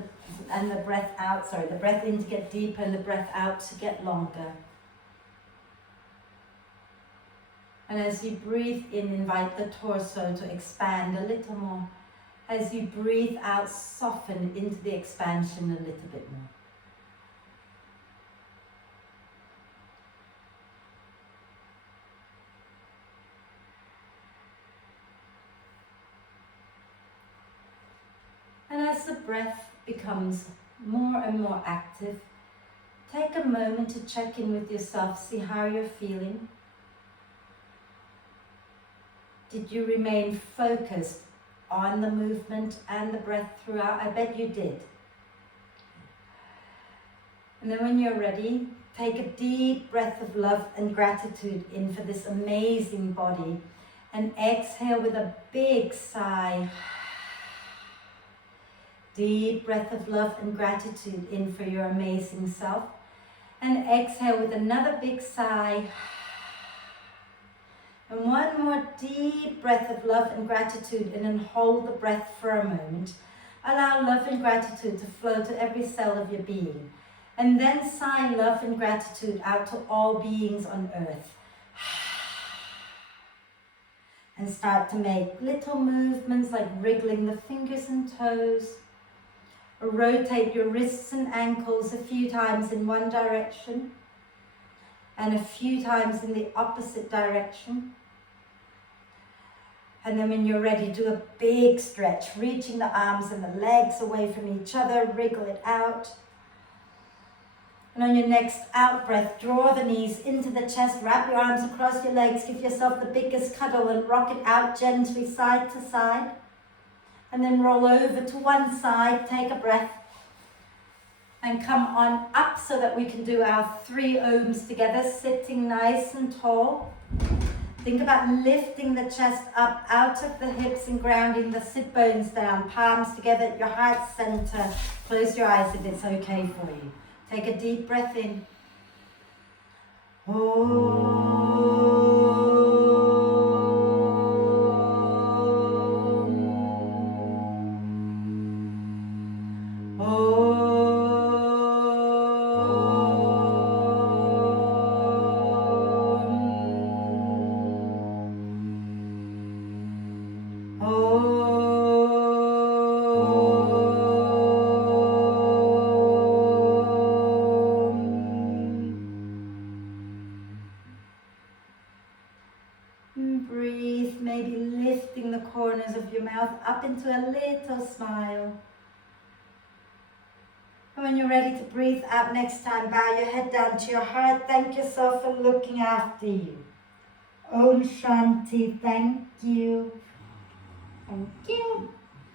the breath out, the breath in to get deeper and the breath out to get longer. And as you breathe in, invite the torso to expand a little more. As you breathe out, soften into the expansion a little bit more. And as the breath becomes more and more active, take a moment to check in with yourself, see how you're feeling. Did you remain focused on the movement and the breath throughout? I bet you did. And then when you're ready, take a deep breath of love and gratitude in for this amazing body and exhale with a big sigh. Deep breath of love and gratitude in for your amazing self. And exhale with another big sigh. And one more deep breath of love and gratitude in, and hold the breath for a moment. Allow love and gratitude to flow to every cell of your being. And then sigh love and gratitude out to all beings on earth. And start to make little movements like wriggling the fingers and toes. Or rotate your wrists and ankles a few times in one direction and a few times in the opposite direction. And then when you're ready, do a big stretch, reaching the arms and the legs away from each other, wriggle it out. And on your next out breath, draw the knees into the chest, wrap your arms across your legs, give yourself the biggest cuddle and rock it out gently side to side. And then roll over to one side, take a breath. And come on up so that we can do our 3 ohms together, sitting nice and tall. Think about lifting the chest up out of the hips and grounding the sit bones down, palms together at your heart center. Close your eyes if it's okay for you. Take a deep breath in. Breathe, maybe lifting the corners of your mouth up into a little smile. And when you're ready to breathe out next time, bow your head down to your heart. Thank yourself for looking after you. Om Shanti, thank you. Thank you.